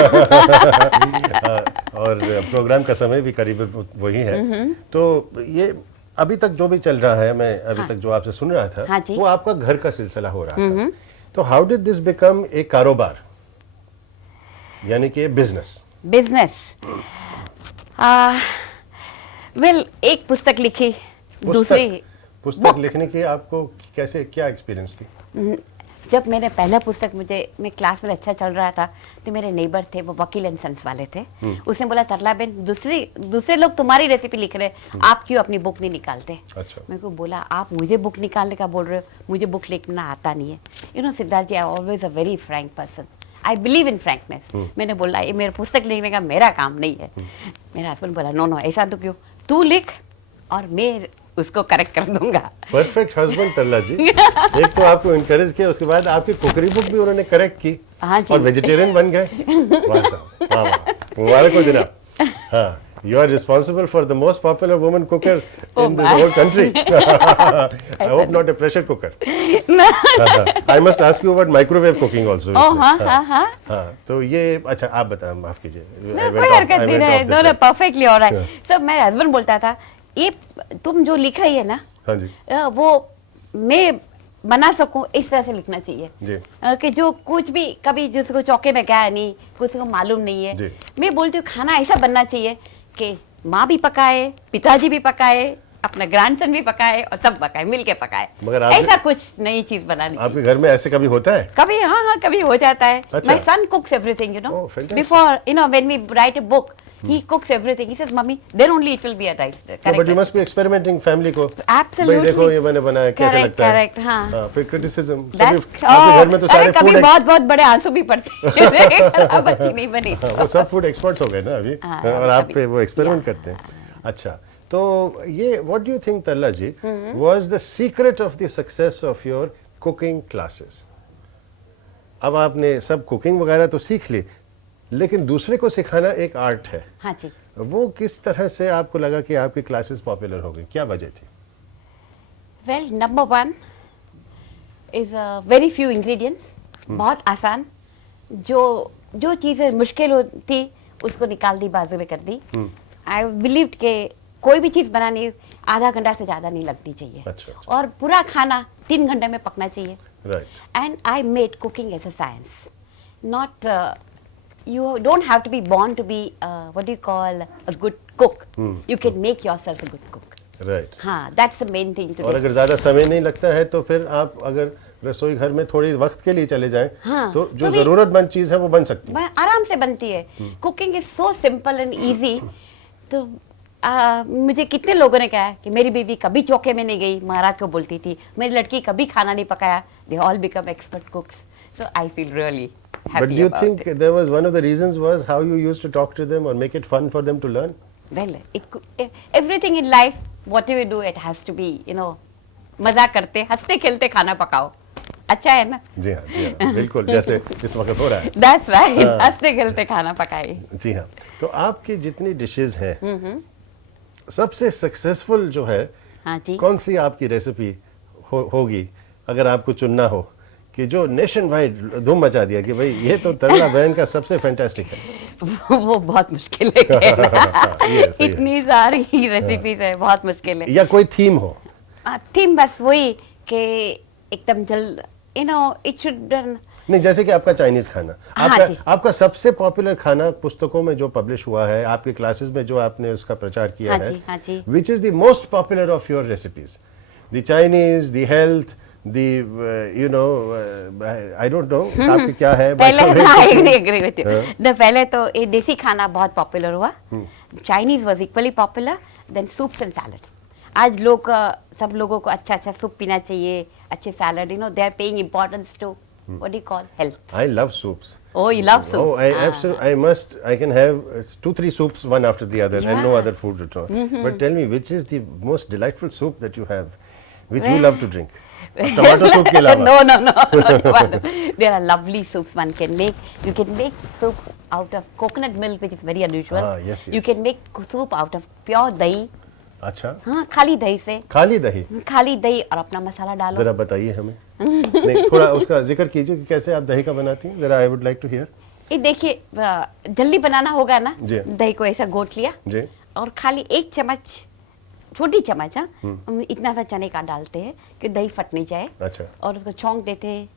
और प्रोग्राम का समय भी करीब वही है। तो ये अभी तक जो भी चल रहा है, मैं अभी तक जो आपसे सुन रहा था, हाँ जी। वो आपका घर का सिलसिला हो रहा था। तो how did this become a कारोबार, यानी कि बिजनेस? बिजनेस, वेल एक पुस्तक लिखी, दूसरी पुस्तक लिखने की आपको कैसे, क्या एक्सपीरियंस थी? जब मैंने पहला पुस्तक, मैं क्लास में अच्छा चल रहा था, तो मेरे नेबर थे, वो वकील एंड सन्स वाले थे। उसने बोला, तरला बेन, दूसरे लोग तुम्हारी रेसिपी लिख रहे हैं, आप क्यों अपनी बुक नहीं निकालते? अच्छा। मेरे को बोला, आप मुझे बुक निकालने का बोल रहे हो, मुझे बुक लिखना आता नहीं है। You know Siddharth ji, I always a very frank person, I believe in frankness. मैंने बोला, ये मेरा पुस्तक लिखने का मेरा काम नहीं है। मेरा हस्बैंड बोला, नो नो, ऐसा तो क्यों, तू लिख और मैं उसको करेक्ट कर दूंगा। परफेक्ट हस्बैंड तरला जी। एक तो आपको इनकरेज किया, उसके बाद आपकी कुकरी बुक भी उन्होंने करेक्ट की। हाँ जी। और वेजिटेरियन बन गए। मुबारक हो जनाब। हाँ, you are responsible for the most popular woman cooker in the whole country. I hope not a pressure cooker. I must ask you about microwave cooking also. हाँ, तो ये अच्छा आप बताएं, माफ कीजिए। कोई हरकत नहीं है, दोनों परफेक्टली हो रहा है। सब मेरा हस्बैंड बोलता था, ये तुम जो लिख रही है ना, हाँ जी, वो मैं बना सकूं इस तरह से लिखना चाहिए जी। कि जो कुछ भी कभी जिसको चौके में गया नहीं, कुछ को मालूम नहीं है। जी। मैं बोलती हूँ खाना ऐसा बनना चाहिए कि माँ भी पकाए, पिताजी भी पकाए, अपना ग्रैंडसन भी पकाए और सब पकाए, मिल के पकाए। मगर ऐसा कुछ नई चीज बनानी चाहिए। आपके घर में ऐसे कभी होता है? कभी हाँ, कभी हो जाता है। अच्छा। My son cooks everything, you know. Oh, fantastic. Before, you know, when we write a book, he cooks everything. He says, "Mummy, then only it will be a nice." No, but you must be experimenting family को। Absolutely. भाई देखो ये मैंने बनाया, कैसे Correct, लगता है? correct, हाँ। फिर criticism। That's आपके घर में तो सारे अरे कभी food बहुत बड़े आंसू भी पड़ते हैं। अब अच्छी नहीं बनी। वो सब फूड एक्सपर्ट्स हो गए ना अभी। हाँ, और आप अभी- पे वो एक्सपेरिमेंट करते हैं। अच्छा, तो ये what do you think Tarla ji was the secret of the success of your cooking classes? अब आपने सब कुकिंग वगैरह तो सीख ली, लेकिन दूसरे को सिखाना एक आर्ट है। हाँ जी। वो किस तरह से आपको लगा कि आपकी क्लासेस पॉपुलर हो गई, क्या वजह थी? Well, number one is very few ingredients, बहुत आसान। जो चीज़ें मुश्किल होती उसको निकाल दी, बाजू में कर दी। आई बिलीव्ड कि कोई भी चीज़ बनानी आधा घंटा से ज़्यादा नहीं लगनी चाहिए। अच्छा। और पूरा खाना 3 घंटे में पकना चाहिए। Right. And I made cooking as a science, not you don't have to be born to be what do you call a good cook. You can make yourself a good cook. Right. हाँ, that's the main thing और today. अगर ज्यादा समय नहीं लगता है तो फिर आप अगर रसोई घर में थोड़ी वक्त के लिए चले जाएं, हाँ, तो जो तो भी- जरूरतमंद चीज है वो बन सकती है। आराम से बनती है। Cooking is so simple and easy. तो मुझे कितने लोगों ने कहा कि मेरी बीवी कभी चौके में नहीं गई, महाराज को बोलती थी, मेरी लड़की कभी खाना नहीं पकाया। They all become expert कुक्स, so I feel really But happy do you about think it. there was one of the reasons was how you used to talk to them or make it fun for them to learn? Well, everything in life, whatever you do, it has to be, you know, मजाक करते, हंसते खेलते खाना पकाओ, अच्छा है ना? जी हाँ, बिल्कुल जैसे इस वक्त हो रहा है। That's right, हंसते खेलते खाना पकाए। जी हाँ, तो आपकी जितनी डिशेज हैं, सबसे सक्सेसफुल जो है, हाँ जी। कौन सी आपकी रेसिपी होगी अगर आपको चुनना हो कि जो नेशन वाइड धूम मचा दिया कि भाई ये तो तरला बहन का सबसे फैंटास्टिक है? वो बहुत मुश्किल है कहना। ये सही है। इतनी सारी रेसिपीज है, बहुत मुश्किल है। या कोई थीम हो? थीम बस वही कि एकदम जल्द, you know, it should नहीं, जैसे कि आपका चाइनीज खाना, हाँ जी। आपका सबसे पॉपुलर खाना पुस्तकों में जो पब्लिश हुआ है, आपके क्लासेस में जो आपने उसका प्रचार किया हाँ है, जी, हाँ जी। Which is the most popular of your recipes? The Chinese, the health, the you know, I don't know आपके क्या है? पहले microwave एग्री विद यू। पहले तो ये देसी खाना बहुत पॉपुलर हुआ, Chinese was equally popular, then soups and salad. आज लोग सब लोगों को अच्छा अच्छा सूप पीना चाहिए, अच्छे salad, you know, they are paying importance to what do you call health. I love soups. Oh, you love soups. Oh, I can have 2-3 soups one after the other and no Yeah. other food at all. But tell me, which is the most delightful soup that you have, which you Well- love to drink? Tomato soup के अलावा? No. There are lovely soups one can make. You can make soup out of coconut milk, which is very unusual. Ah, yes. You can make soup out of pure dahi. अच्छा, हाँ, खाली दही से, खाली दही, खाली दही और अपना मसाला डालो। जरा बताइए हमें। नहीं, थोड़ा उसका जिक्र कीजिए कि कैसे आप दही का बनाती हैं, जरा I would like to hear. ये देखिए, जल्दी बनाना होगा ना, जी। दही को ऐसा घोट लिया जी। और खाली 1 चम्मच, छोटी चम्मच, हाँ, हम इतना सा चने का डालते हैं कि दही फट नहीं जाए। अच्छा। और उसको छौंक देते हैं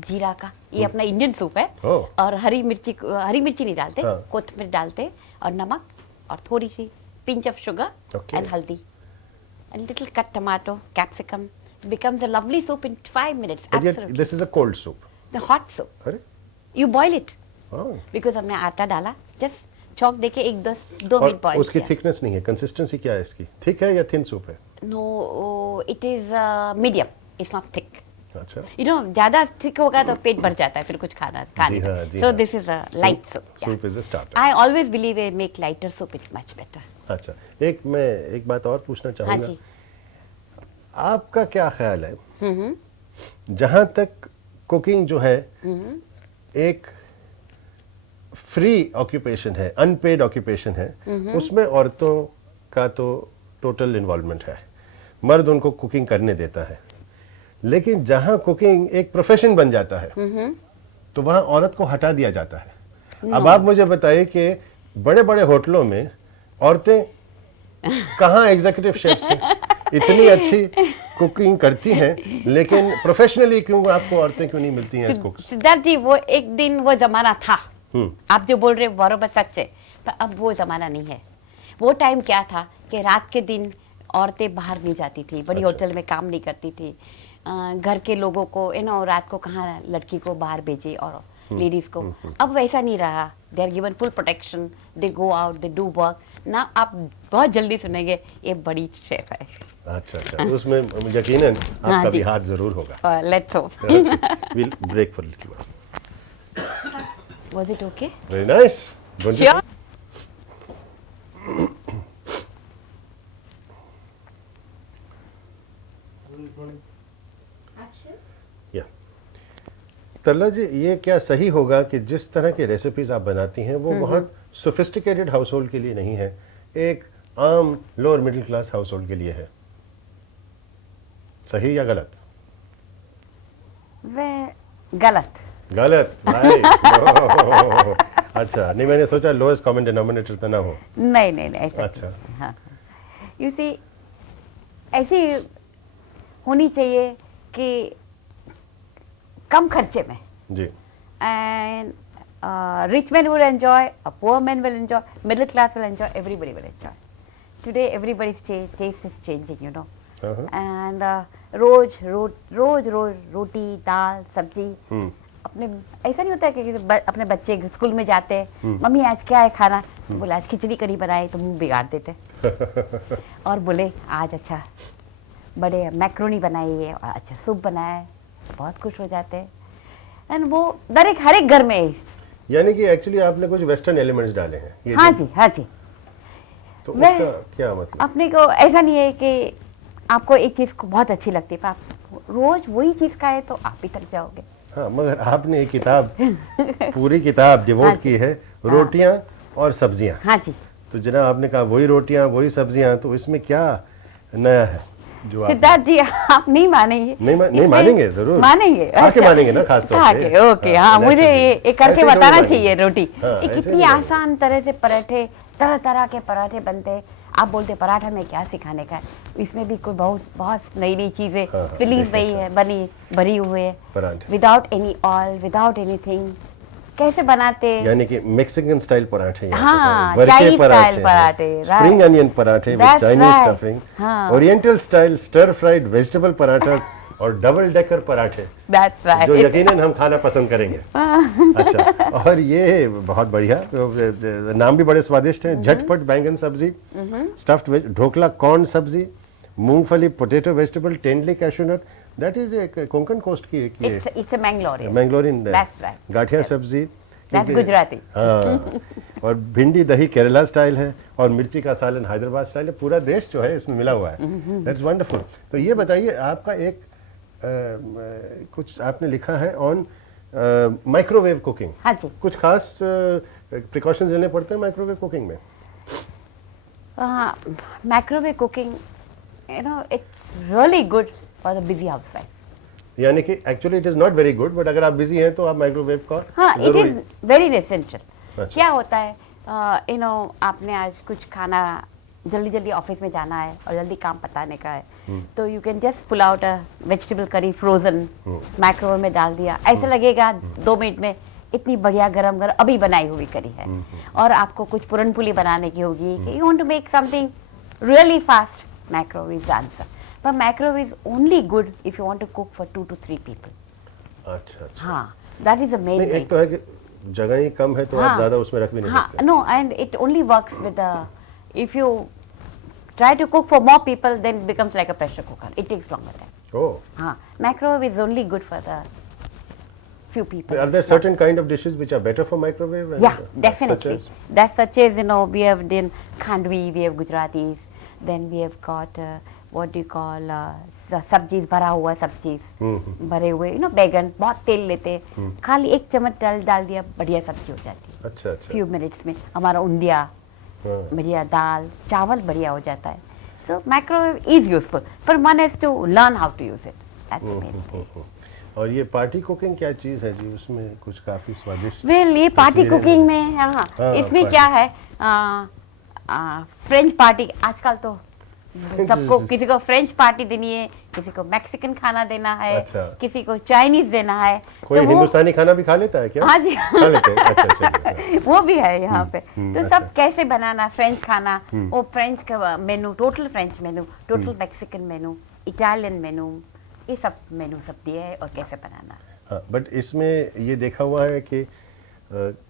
जीरा का। ये अपना इंडियन सूप है। ओह। और हरी मिर्ची नहीं डालते, हाँ। कोथिंबीर डालते और नमक और थोड़ी सी pinch of sugar Okay. And haldi, a little cut tomato, capsicum. It becomes a lovely soup in 5 minutes. But yet Absolutely. this is a cold soup. The hot soup. अरे, You boil it हाँ। because हमने आटा डाला, just चौक देके 2 और minute boil उसकी किया। Thickness नहीं है, कंसिस्टेंसी क्या है इसकी, थिक है या थिन सूप है? No, it is medium. It's not thick. अच्छा, You know, ज़्यादा थिक होगा तो पेट भर जाता है, फिर कुछ खाने जी हाँ, जी So हाँ। this is a light soup. Soup is a starter. I always believe a make lighter soup. It's much better. अच्छा, मैं एक बात और पूछना हाँ चाहूँगा, जी। आपका क्या ख्याल है, जहाँ तक कुकिंग जो है एक फ्री ऑक्यूपेशन है, अनपेड ऑक्यूपेशन है, उसमें औरतों का तो टोटल इन्वॉल्वमेंट है, मर्द उनको कुकिंग करने देता है, लेकिन जहाँ कुकिंग एक प्रोफेशन बन जाता है तो वहाँ औरत को हटा दिया जाता है। अब आप मुझे बताइए कि बड़े बड़े होटलों में औरतें कहाँ एग्जीक्यूटिव शेफ्स हैं, इतनी अच्छी कुकिंग करती हैं, लेकिन प्रोफेशनली क्यों आपको औरतें क्यों नहीं मिलती हैं एज कुक्स? सिद्धार्थ जी, वो एक दिन वो जमाना था, आप जो बोल रहे हो बराबर सच है, पर अब वो जमाना नहीं है। वो टाइम क्या था कि रात के दिन औरतें बाहर नहीं जाती थी, बड़ी होटल में काम नहीं करती थी, घर के लोगों को रात को कहाँ लड़की को बाहर भेजे और लेडीज को। अब वैसा नहीं रहा, they are given full protection, they go out, they do work ना। आप बहुत जल्दी सुनेंगे ये बड़ी शेफ है। अच्छा अच्छा, तो उसमें यकीनन आपका भी हाथ जरूर होगा। Let's hope. We'll break for a little while. Was it okay? Very nice. Wonderful. Sure. Yeah. तरला जी, ये क्या सही होगा कि जिस तरह की रेसिपीज आप बनाती हैं वो बहुत सोफिस्टिकेटेड हाउस होल्ड के लिए नहीं है, एक आम lower middle class house hold के लिए है? सही या गलत? वह गलत। गलत, राइट। अच्छा, नहीं, मैंने सोचा लोएस्ट कॉमन डिनोमिनेटर तो ना हो। नहीं नहीं नहीं, ऐसा अच्छा। हाँ, यू सी, ऐसी होनी चाहिए कि कम खर्चे में, जी। And rich men will enjoy, a poor man will enjoy, middle class will enjoy, everybody will enjoy. Today everybody's taste is changing, you know. And रोज रोटी दाल सब्जी। अपने ऐसा नहीं होता है कि अपने बच्चे स्कूल में जाते हैं, मम्मी आज क्या है खाना, बोले आज खिचड़ी कढ़ी बनाए तो मुंह बिगाड़ देते और बोले आज अच्छा बड़े मैक्रोनी बनाई है और अच्छा सूप बनाया है, बहुत खुश हो जाते हैं। एंड वो हर एक घर में है। यानी कि एक्चुअली आपने कुछ वेस्टर्न एलिमेंट्स डाले हैं ये। हाँ जी, हाँ जी। तो उसका क्या मतलब? अपने को ऐसा नहीं है कि आपको एक चीज को बहुत अच्छी लगती है, पर आप रोज वही चीज खाए तो आप भी थक जाओगे। हाँ, मगर आपने एक किताब पूरी किताब डिवोट की है रोटियां और सब्जियां। हाँ जी। तो जनाब आपने कहा वही रोटियां वही सब्जियां, तो इसमें क्या नया है जो सिद्धार्थ जी आप नहीं मानेंगे। नहीं मानेंगे, जरूर मानेंगे। आके मानेंगे ना, खास तौर पे। ओके, हाँ, मुझे ये करके बताना चाहिए। रोटी हाँ, ये कितनी आसान तरह से पराठे, तरह तरह के पराठे बनते हैं। आप बोलते पराठा में क्या सिखाने का है, इसमें भी कोई बहुत नई नई चीजें फिलीज वही है भरी हुई है, without any oil, without anything. कैसे बनाते हैं? यानी कि मेक्सिकन स्टाइल पराठे, हाँ, चाइनीज स्टाइल पराठे, स्प्रिंग अनियन पराठे with Chinese stuffing, oriental style stir fried vegetable paratha और डबल डेकर पराठे, जो यकीनन हम खाना पसंद करेंगे। अच्छा, और ये बहुत बढ़िया, नाम भी बड़े स्वादिष्ट हैं। झटपट बैंगन सब्जी, स्टफ्ड ढोकला कॉर्न सब्जी, मूंगफली पोटैटो वेजिटेबल, टेंडली कैशूनट, दैट इज एक कोंकण कोस्ट की इट्स अ मैंगलोरियन गाठिया सब्जी, गुजराती। हाँ, और भिंडी दही केरला स्टाइल है, और मिर्ची का सालन हैदराबाद स्टाइल है। पूरा देश जो है इसमें मिला हुआ है। That's wonderful. तो ये बताइए, आपका एक कुछ आपने लिखा है ऑन माइक्रोवेव कुकिंग। हाँ जी। कुछ खास प्रिकॉशंस लेने पड़ते हैं माइक्रोवेव कुकिंग में? Microwave cooking, you know, it's really good for the busy housewife. यानी कि actually it is not very good, but अगर आप बिजी हैं तो आप माइक्रोवेव का हाँ, इट जरूरी- इज वेरी एसेंशियल. अच्छा। क्या होता है, यू नो, आपने आज कुछ खाना जल्दी जल्दी ऑफिस में जाना है और जल्दी काम पताने का है, तो you can just pull out a vegetable curry frozen, microwave में डाल दिया, ऐसा लगेगा 2 मिनट में इतनी बढ़िया गरम गरम अभी बनाई हुई करी है. और आपको कुछ पूरन पुली बनाने की होगी कि you want to make something really fast, microwave is answer. पर microwave is only good if you want to cook for 2 to 3 people. अच्छा अच्छा. हाँ, दैट इज अ मेन नहीं, थिंग. एक तो है कि जगह ही कम है तो आप ज्यादा उसमें रख भी नहीं सकते. No, and it only works with if you try to cook for more people, then it becomes like a pressure cooker. It takes longer time. Oh. Microwave is only good for the few people. Are there It's not- certain kind of dishes which are better for microwave? And, Yeah, definitely. Such as? That's such as, you know, we have done Khandvi, we have Gujaratis, then we have got what do you call सब्जीज, भरा हुआ सब्जीज, भरे हुए, you know, बैगन, बहुत तेल लेते हैं, खाली 1 चम्मच डाल दिया, बढ़िया सब्जी हो जाती है. अच्छा अच्छा. फ्यू मिनट्स में हमारा उंदिया, हाँ. बढ़िया दाल चावल बढ़िया हो जाता है. सो माइक्रोवेव इज यूजफुल, पर one has to learn how to use it. That's main thing. और ये पार्टी कुकिंग क्या चीज है जी? उसमें कुछ काफी स्वादिष्ट. वेल, ये पार्टी इसलिए- कुकिंग में, हाँ, हाँ, इसमें पार्टी। क्या है, फ्रेंच पार्टी आजकल तो सबको, किसी को फ्रेंच पार्टी देनी है, किसी को मैक्सिकन खाना देना है, अच्छा। किसी को चाइनीज देना है, कोई तो वो हिंदुस्तानी खाना भी खा लेता है क्या? हाँ जी खा लेते हैं. अच्छा अच्छा. वो भी है यहाँ पे. तो अच्छा। सब कैसे बनाना, फ्रेंच खाना, वो फ्रेंच का मेनू, टोटल फ्रेंच मेनू, टोटल मैक्सिकन मेनू, इटालियन मेनू, ये सब मेनू सब दिए है और कैसे बनाना. हाँ, बट इसमें ये देखा हुआ है कि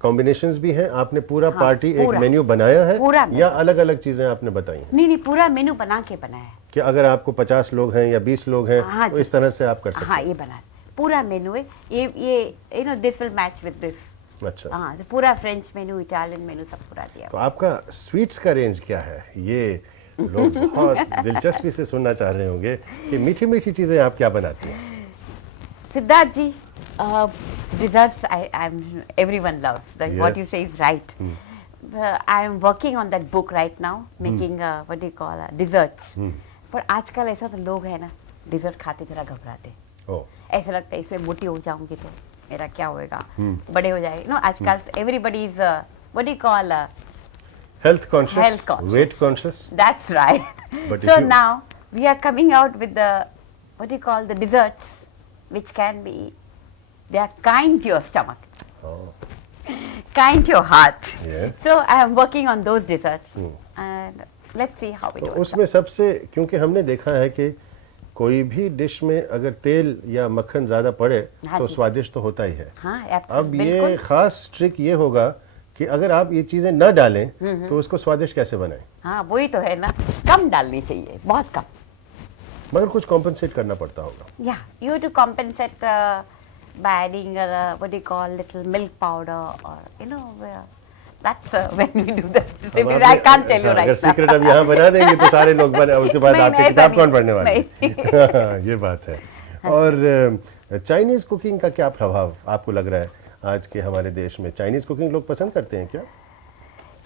कॉम्बिनेशंस भी हैं. आपने पूरा हाँ, पार्टी एक पूरा। मेन्यू बनाया है पूरा या अलग अलग चीजें आपने बताई हैं? नहीं, पूरा मेनू बना के बनाया है. कि अगर आपको 50 लोग हैं या 20 लोग हैं हाँ तो जी. इस तरह से आप कर सकते हाँ, ये बना पूरा मेनू है. ये you know, this will match with this. हैं. अच्छा. हाँ, तो पूरा फ्रेंच मेनू, इटालियन मेनू सब पूरा दिया. तो आपका स्वीट्स का रेंज क्या है? ये लोग बहुत दिलचस्पी से सुनना चाह रहे होंगे कि मीठी मीठी चीजें आप क्या बनाती हैं. Siddharth ji, desserts, everyone loves. Like what you Yes. say is right. I am working on that book right now, making what do you call desserts. पर आजकल ऐसा तो लोग है ना, डिजर्ट खाते जरा घबराते. ओह. ऐसा लगता है इसमें मोटी हो जाऊंगी तो मेरा क्या होएगा, बड़े हो जाए. नो, आजकल everybody is what do you call health conscious, Health conscious. Weight conscious. that's right. But So if you- now we are coming out with the what do you call the desserts, which can be, they are kind to your stomach, kind to your heart. Yes. So I am working on those desserts, and let's see how it तो works. उसमें सबसे, क्योंकि हमने देखा है कि कोई भी डिश में अगर तेल या मक्खन ज्यादा पड़े हाँ तो जी. स्वादिष्ट तो होता ही है. हाँ, अब absolutely, ये बिल्कुल. खास ट्रिक ये होगा कि अगर आप ये चीजें न डालें तो उसको स्वादिष्ट कैसे बनाएं. हाँ, वही तो है ना, कम डालनी चाहिए, बहुत कम. मगर कुछ कॉम्पनसेट करना पड़ता होगा. Yeah, you have to compensate by adding what do you call little milk powder, or you know, that's when we do that. अब I आपने- can't tell you हाँ, right अगर now. सीक्रेट अब यहाँ बना देंगे तो सारे लोग बने, उसके बाद नहीं, आपकी ऐसा किताब नहीं, कौन पढ़ने वाले नहीं. ये बात है. और चाइनीज कुकिंग का क्या प्रभाव आपको लग रहा है आज के हमारे देश में? चाइनीज कुकिंग लोग पसंद करते हैं क्या?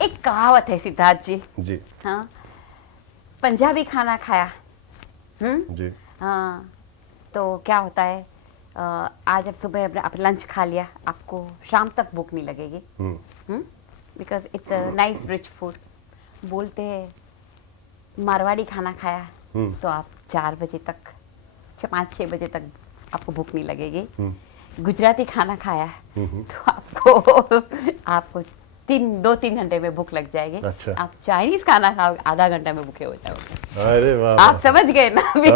एक कहावत है सिद्धार्थ जी, जी हाँ, पंजाबी खाना खाया, जी. हाँ, तो क्या होता है, आज अब सुबह आप लंच खा लिया, आपको शाम तक भूख नहीं लगेगी, because it's a nice rich food. बोलते हैं मारवाड़ी खाना खाया तो आप 4 बजे तक, 5-6 बजे तक आपको भूख नहीं लगेगी. गुजराती खाना खाया तो आपको 2-3 घंटे में भूख लग जाएगी. अच्छा. आप चाइनीज खाना खाओ, आधा घंटा में भूखे हो जाओगे. अरे वाह. आप समझ गए ना अभी?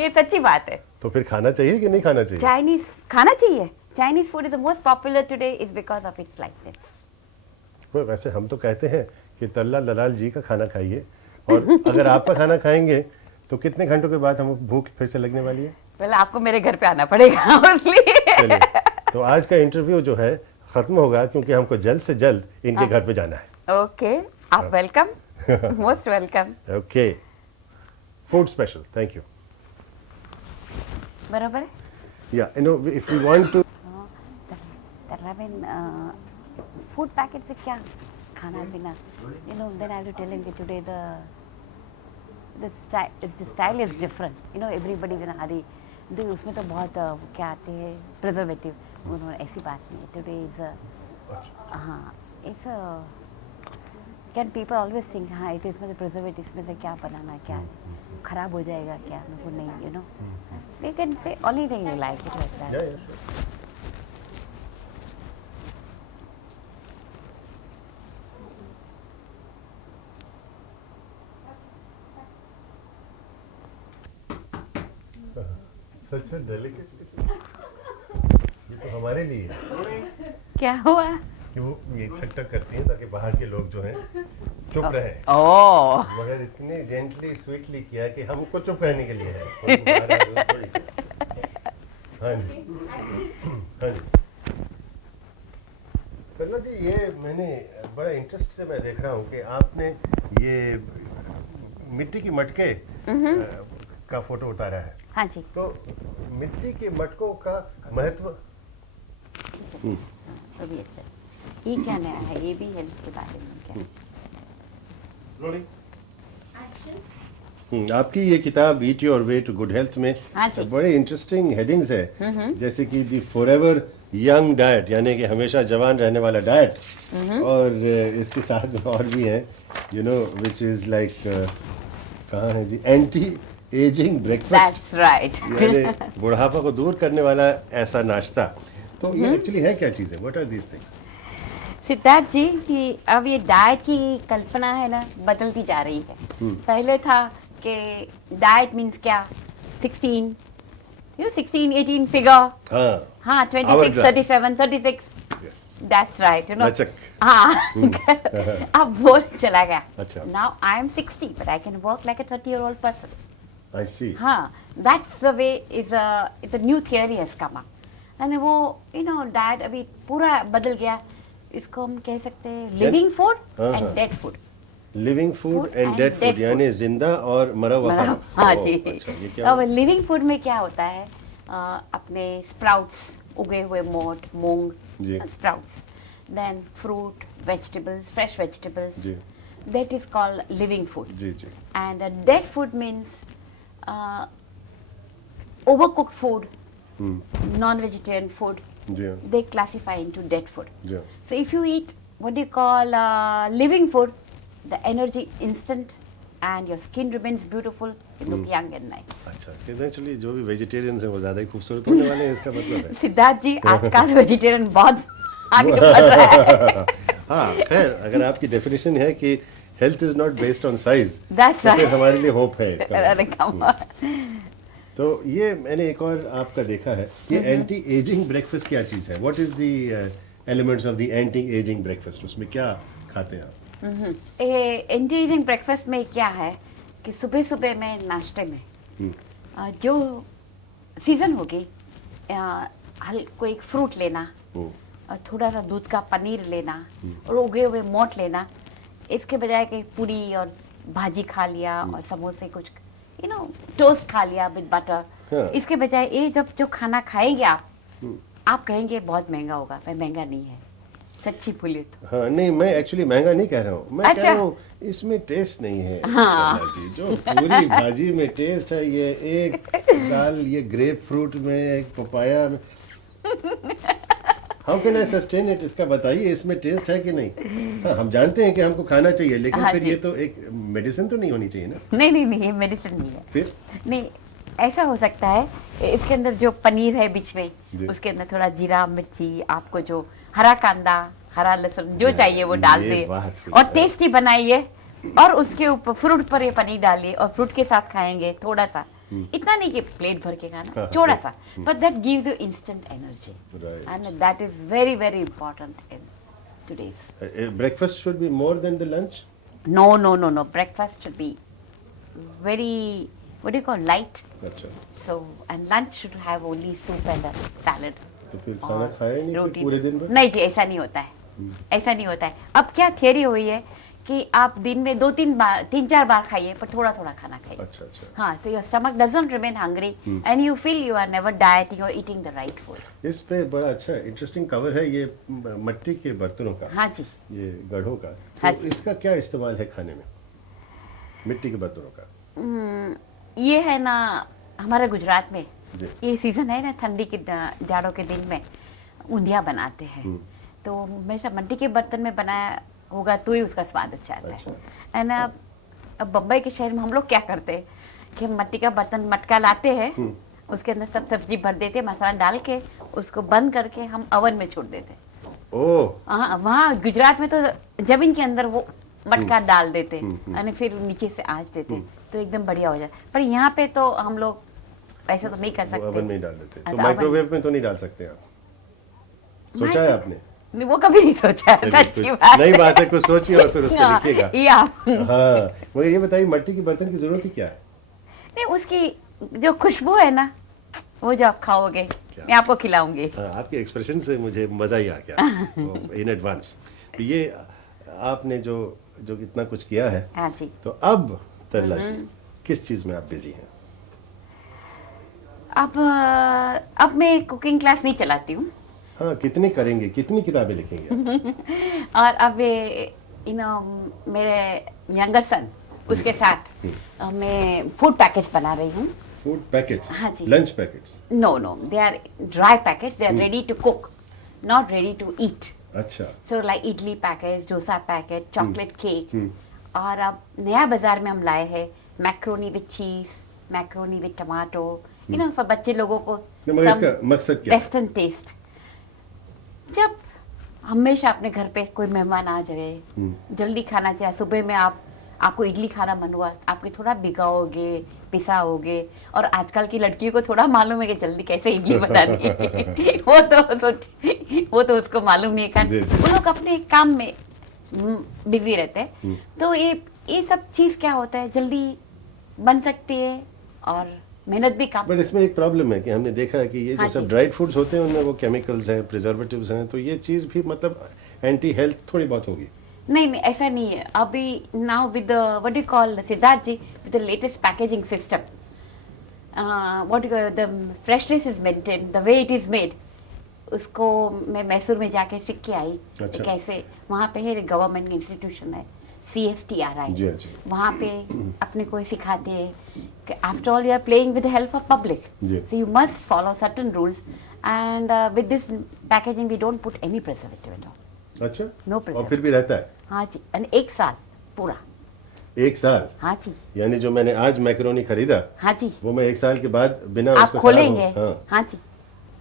ये सच्ची बात है. तो फिर खाना चाहिए कि नहीं खाना चाहिए? चाइनीज खाना चाहिए. Chinese food is the most popular today is because of its likeness. वैसे हम तो कहते हैं कि तल्ला दलाल जी का खाना खाइए, और अगर आपका खाना खाएंगे तो कितने घंटों के बाद हमको भूख फिर से लगने वाली है? पहले आपको मेरे घर पे आना पड़ेगा इसलिए. चलिए, तो आज का इंटरव्यू जो है खत्म होगा क्योंकि हमको जल्द से जल्द इनके घर पे जाना है. ओके, आप welcome, most welcome. Okay, food special. Thank you. बराबर है. या you know if you want to food packet से क्या खाना पीना, you know, then I have to tell him that today the style is different, you know, everybody is in a hurry. उसमें तो बहुत क्या आते हैं प्रिजर्वेटिव, उन्होंने ऐसी बात नहीं है. टुडे इज हाँ, it's can people always think हाँ इट इसमें प्रिजर्वेटिव, इसमें से क्या बनाना, क्या खराब हो जाएगा क्या, वो नहीं, you know, they can say only thing you like it like that. सच में डेलिकेट, ये तो हमारे लिए है क्या हुआ? कि वो ये ठक ठक करती हैं ताकि बाहर के लोग जो हैं चुप रहें, ओह, मगर इतने जेंटली स्वीटली किया कि हमको चुप रहने के लिए है. कोई बाहर आए तो थोड़ी. हाँ जी, हाँ जी. कल्ला जी, ये मैंने बड़ा इंटरेस्ट से मैं देख रहा हूँ कि आपने ये मिट्टी की मटके का फोटो उतारा है. हाँ जी. तो मिट्टी के मटकों का महत्व तो भी अच्छा. ये क्या नया है, ये भी हेल्थ के बारे में क्या? आपकी ये किताब eat your way to good health में हाँ जी. बड़े इंटरेस्टिंग हेडिंग्स है, जैसे कि दी फॉरएवर यंग डाइट, यानी कि हमेशा जवान रहने वाला डाइट, और इसके साथ में और भी है, you know, which is like कहाँ है जी, anti ageing breakfast. That's right. यानी बुढ़ापा को दूर करने वाला ऐसा नाश्ता. तो ये एक्चुअली है क्या चीज़ है? What are these things? Siddharth ji, कि अब ये डाइट की कल्पना है ना बदलती जा रही है. पहले था कि डाइट मीन्स क्या, 16, you know, 16, 18 फिगर, हाँ 26, 37, 36. Yes. That's right, you know. लचक. हाँ. अब वो चला गया. अच्छा. Now I am 60, but I can work like a 30-year-old person. I see. हाँ, that's the way is the new theory has come up. And वो, you know, diet अभी पूरा बदल गया. इसको हम कह सकते हैं living food and dead food. Living food Food and and dead dead food, यानी जिंदा और मरा हुआ खाना. हाँ ओह, जी. अच्छा, ये क्या अब लिविंग फूड में क्या होता है, अपने स्प्राउट्स, उगे हुए मोट मूंग जी. Sprouts, then fruit, vegetables, fresh vegetables, जी. that is called living food. जी जी. And dead food means overcooked food, non-vegetarian food, जी. they classify into dead food. जी. So if you eat what do you call living food, the energy instant and your skin remains beautiful, you look young and nice. अच्छा, actually जो भी vegetarians हैं वो ज़्यादा ही खूबसूरत होने वाले हैं, इसका मतलब है. सिद्धार्थ जी, आजकल वेजिटेरियन बहुत आगे बढ़ रहा है. हाँ, खैर, अगर आपकी डेफिनेशन है कि health is not based on size, That's तो फिर right. हमारे लिए होप है इसका. अरे come on. तो ये मैंने एक और आपका देखा है, ये एंटी एजिंग ब्रेकफास्ट क्या चीज़ है? What is the elements of the anti ageing breakfast? उसमें क्या खाते हैं आप? एंटी एजिंग ब्रेकफास्ट में क्या है कि सुबह सुबह में नाश्ते में जो सीजन होगी, कोई एक फ्रूट लेना, और थोड़ा सा दूध का पनीर लेना, और उगे हुए मोट लेना, इसके बजाय कि पूरी और भाजी खा लिया और समोसे कुछ, यू नो, टोस्ट खा लिया विद बटर. हाँ. इसके बजाय ये जब जो खाना खाएंगे आप कहेंगे बहुत महंगा होगा, पर महंगा नहीं है, सच्ची बोलिए तो. हाँ, नहीं, मैं एक्चुअली महंगा नहीं कह रहा हूँ, मैं अच्छा. कह रहा हूँ इसमें टेस्ट नहीं है. हाँ. जी, जो पूरी भाजी में टेस्ट है, ये एक दाल, ये ग्रेप फ्रूट में, एक पपाया में, how can I sustain it? इसका बताइए, इसमें टेस्ट है कि नहीं? हाँ, हम जानते हैं कि हमको खाना चाहिए, लेकिन हाँ फिर जी. ये तो एक मेडिसिन तो नहीं होनी चाहिए ना? नहीं, ये मेडिसिन नहीं है. फिर नहीं, ऐसा हो सकता है, इसके अंदर जो पनीर है बीच में, जी. उसके अंदर थोड़ा जीरा, मिर्ची, आपको जो हरा कांदा, हरा लहसुन जो चाहिए वो डाल ये दिए बात हुई. और टेस्टी बनाइए, और उसके ऊपर फ्रूट पर ये पनीर डालिए और फ्रूट के साथ खाएंगे थोड़ा सा. इतना नहीं कि प्लेट भर के खाना, थोड़ा सा, but that gives you instant energy, Right. And that is very very important in today's. Breakfast should be more than the lunch. No. Breakfast should be very, what do you call, light. अच्छा, So, and lunch should have only soup and a salad. तो फिर खाना खाया नहीं फिर रोटी. पूरे दिन भर? नहीं जी, ऐसा नहीं होता है, ऐसा नहीं होता है. अब क्या थियरी हुई है कि आप दिन में 3-4 बार खाइए, पर थोड़ा थोड़ा खाना खाइए. अच्छा अच्छा. हाँ, so your stomach doesn't remain hungry and you feel you are never dieting or eating the right food. इस पे बड़ा अच्छा इंटरेस्टिंग कवर है ये मिट्टी के बर्तनों का. हाँ जी. ये गढ़ों का. हाँ तो जी. इसका क्या इस्तेमाल है खाने में, मिट्टी के बर्तनों का? ये है ना हमारे गुजरात में जी. ये सीजन है ना, ठंडी के जाड़ों के दिन में ऊंधिया बनाते हैं. तो हमेशा मिट्टी के बर्तन में बनाया होगा तो ही उसका स्वाद अच्छा आता है. एंड अब बम्बई के शहर में हम लोग क्या करते हैं कि हम मिट्टी का बर्तन मटका लाते हैं, उसके अंदर सब सब्जी भर देते, मसाला डाल के उसको बंद करके हम ओवन में छोड़ देते. ओह. हाँ, वहाँ गुजरात में तो जमीन के अंदर वो मटका डाल देते और फिर नीचे से आंच देते, तो एकदम बढ़िया हो जाए. पर यहाँ पे तो हम लोग ऐसा तो नहीं कर सकते. ओवन में ही डाल देते. तो अच्छा, माइक्रोवेव में तो नहीं डाल सकते आप? सोचा है आपने? नहीं, वो कभी नहीं सोचा. सच्ची बात नई बात है, कुछ सोचिए और फिर उस पर हाँ, लिखिएगा. ये आप हाँ, मुझे ये बताइए मिट्टी के बर्तन की जरूरत ही क्या है? नहीं, उसकी जो खुशबू है ना, वो जो आप खाओगे, मैं आपको खिलाऊंगी. हाँ, आपके एक्सप्रेशन से मुझे मजा ही आ गया इन एडवांस. तो ये आपने जो इतना कुछ किया है, हाँ जी. तो अब तरला जी किस चीज में आप बिजी हैं? अब मैं कुकिंग क्लास नहीं चलाती हूँ. हाँ, कितनी करेंगे, कितनी किताबें लिखेंगे आप? और अब मेरे यंगर सन उसके साथ मैं फूड पैकेज बना रही हूँ. Food packets? हाँ जी. Lunch packets? No, they are dry packets. They are ready to cook, not ready to eat. अच्छा. So like idli packets, dosa packet, chocolate cake. और अब नया बाजार में हम लाए हैं macaroni with cheese, macaroni with tomato, for बच्चे लोगों को. मगर इसका मकसद क्या है? Western taste. जब हमेशा अपने घर पे कोई मेहमान आ जाए, जल्दी खाना चाहिए. सुबह में आपको इडली खाना मन हुआ, आपके थोड़ा भिगाओगे, पिसाओगे, और आजकल की लड़कियों को थोड़ा मालूम है कि जल्दी कैसे इडली बनानी है. वो तो उसको मालूम नहीं है. वो लोग अपने काम में बिजी रहते हैं. तो ये सब चीज क्या होता है, जल्दी बन सकती है और मेहनत भी कम. बट इसमें एक प्रॉब्लम है कि हमने देखा है कि ये जो सब ड्राइड फूड्स होते हैं उनमें वो केमिकल्स हैं, प्रिजर्वेटिव्स हैं, तो ये चीज़ भी मतलब एंटी हेल्थ थोड़ी बहुत होगी. नहीं, ऐसा नहीं है. अभी now with what do call Siddharth ji, with the latest packaging system, what do the freshness is maintain the way it is made. उसको मैं मैसूर में जाके सीख के आई. अच्छा. कैसे वहाँ पे है गवर्नमेंट इंस्टीट्यूशन है, CFTRI. जी, जी. वहाँ पे अपने को सिखाते हैं कि after all you are playing with the help of public, so you must follow certain rules, and with this packaging we don't put any preservative at all. अच्छा. नो और फिर भी रहता है? हाँ जी. एंड 1 साल पूरा. 1 साल? हाँ जी. यानी जो मैंने आज मैक्रोनी खरीदा, हाँ जी, वो मैं 1 साल के बाद बिना आप उसको खोलेंगे. हाँ. हाँ जी,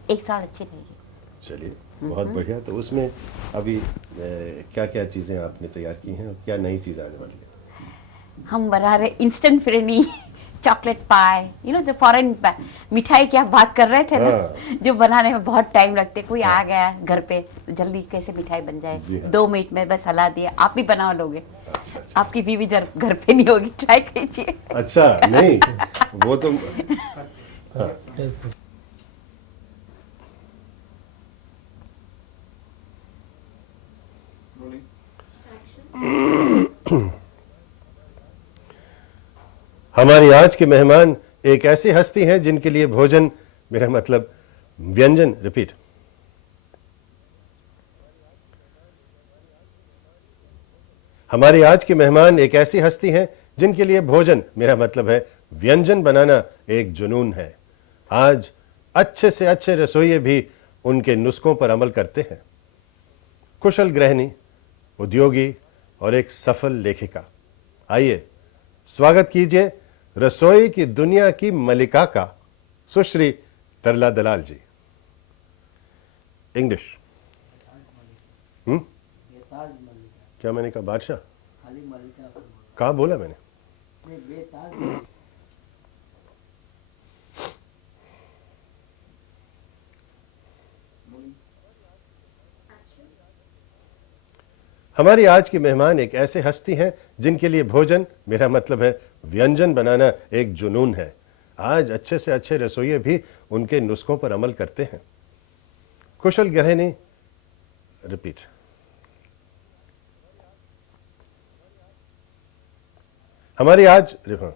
1 साल अच्छे रहेगी. चलिए, बहुत बढ़िया. तो उसमें अभी क्या क्या चीज़ें आपने तैयार की हैं और क्या नई चीज़ आने वाली है? हम बना रहे instant phirni, chocolate pi, the foreign मिठाई की आप बात कर रहे थे ना, जो बनाने में बहुत टाइम लगते. कोई आ गया घर पे, जल्दी कैसे मिठाई बन जाए, 2 मिनट में बस हिला दिया. आप भी बना लोगे. अच्छा. आपकी बीवी घर पे नहीं होगी, ट्राई कीजिए. अच्छा. नहीं, वो तो हाँ. हमारी आज के मेहमान एक ऐसी हस्ती हैं जिनके लिए भोजन, मेरा मतलब व्यंजन, रिपीट. हमारी आज के मेहमान एक ऐसी हस्ती हैं जिनके लिए भोजन, मेरा मतलब है व्यंजन बनाना एक जुनून है. आज अच्छे से अच्छे रसोइये भी उनके नुस्खों पर अमल करते हैं. कुशल गृहिणी, उद्योगी और एक सफल लेखिका. आइए स्वागत कीजिए रसोई की दुनिया की मलिका का, सुश्री तरला दलाल जी. इंग्लिश. क्या मैंने कहा? बादशाह? कहाँ बोला मैंने? हमारी आज की मेहमान एक ऐसे हस्ती हैं जिनके लिए भोजन, मेरा मतलब है व्यंजन बनाना एक जुनून है. आज अच्छे से अच्छे रसोइये भी उनके नुस्खों पर अमल करते हैं. कुशल गृहिणी, रिपीट. हमारी आज देखो,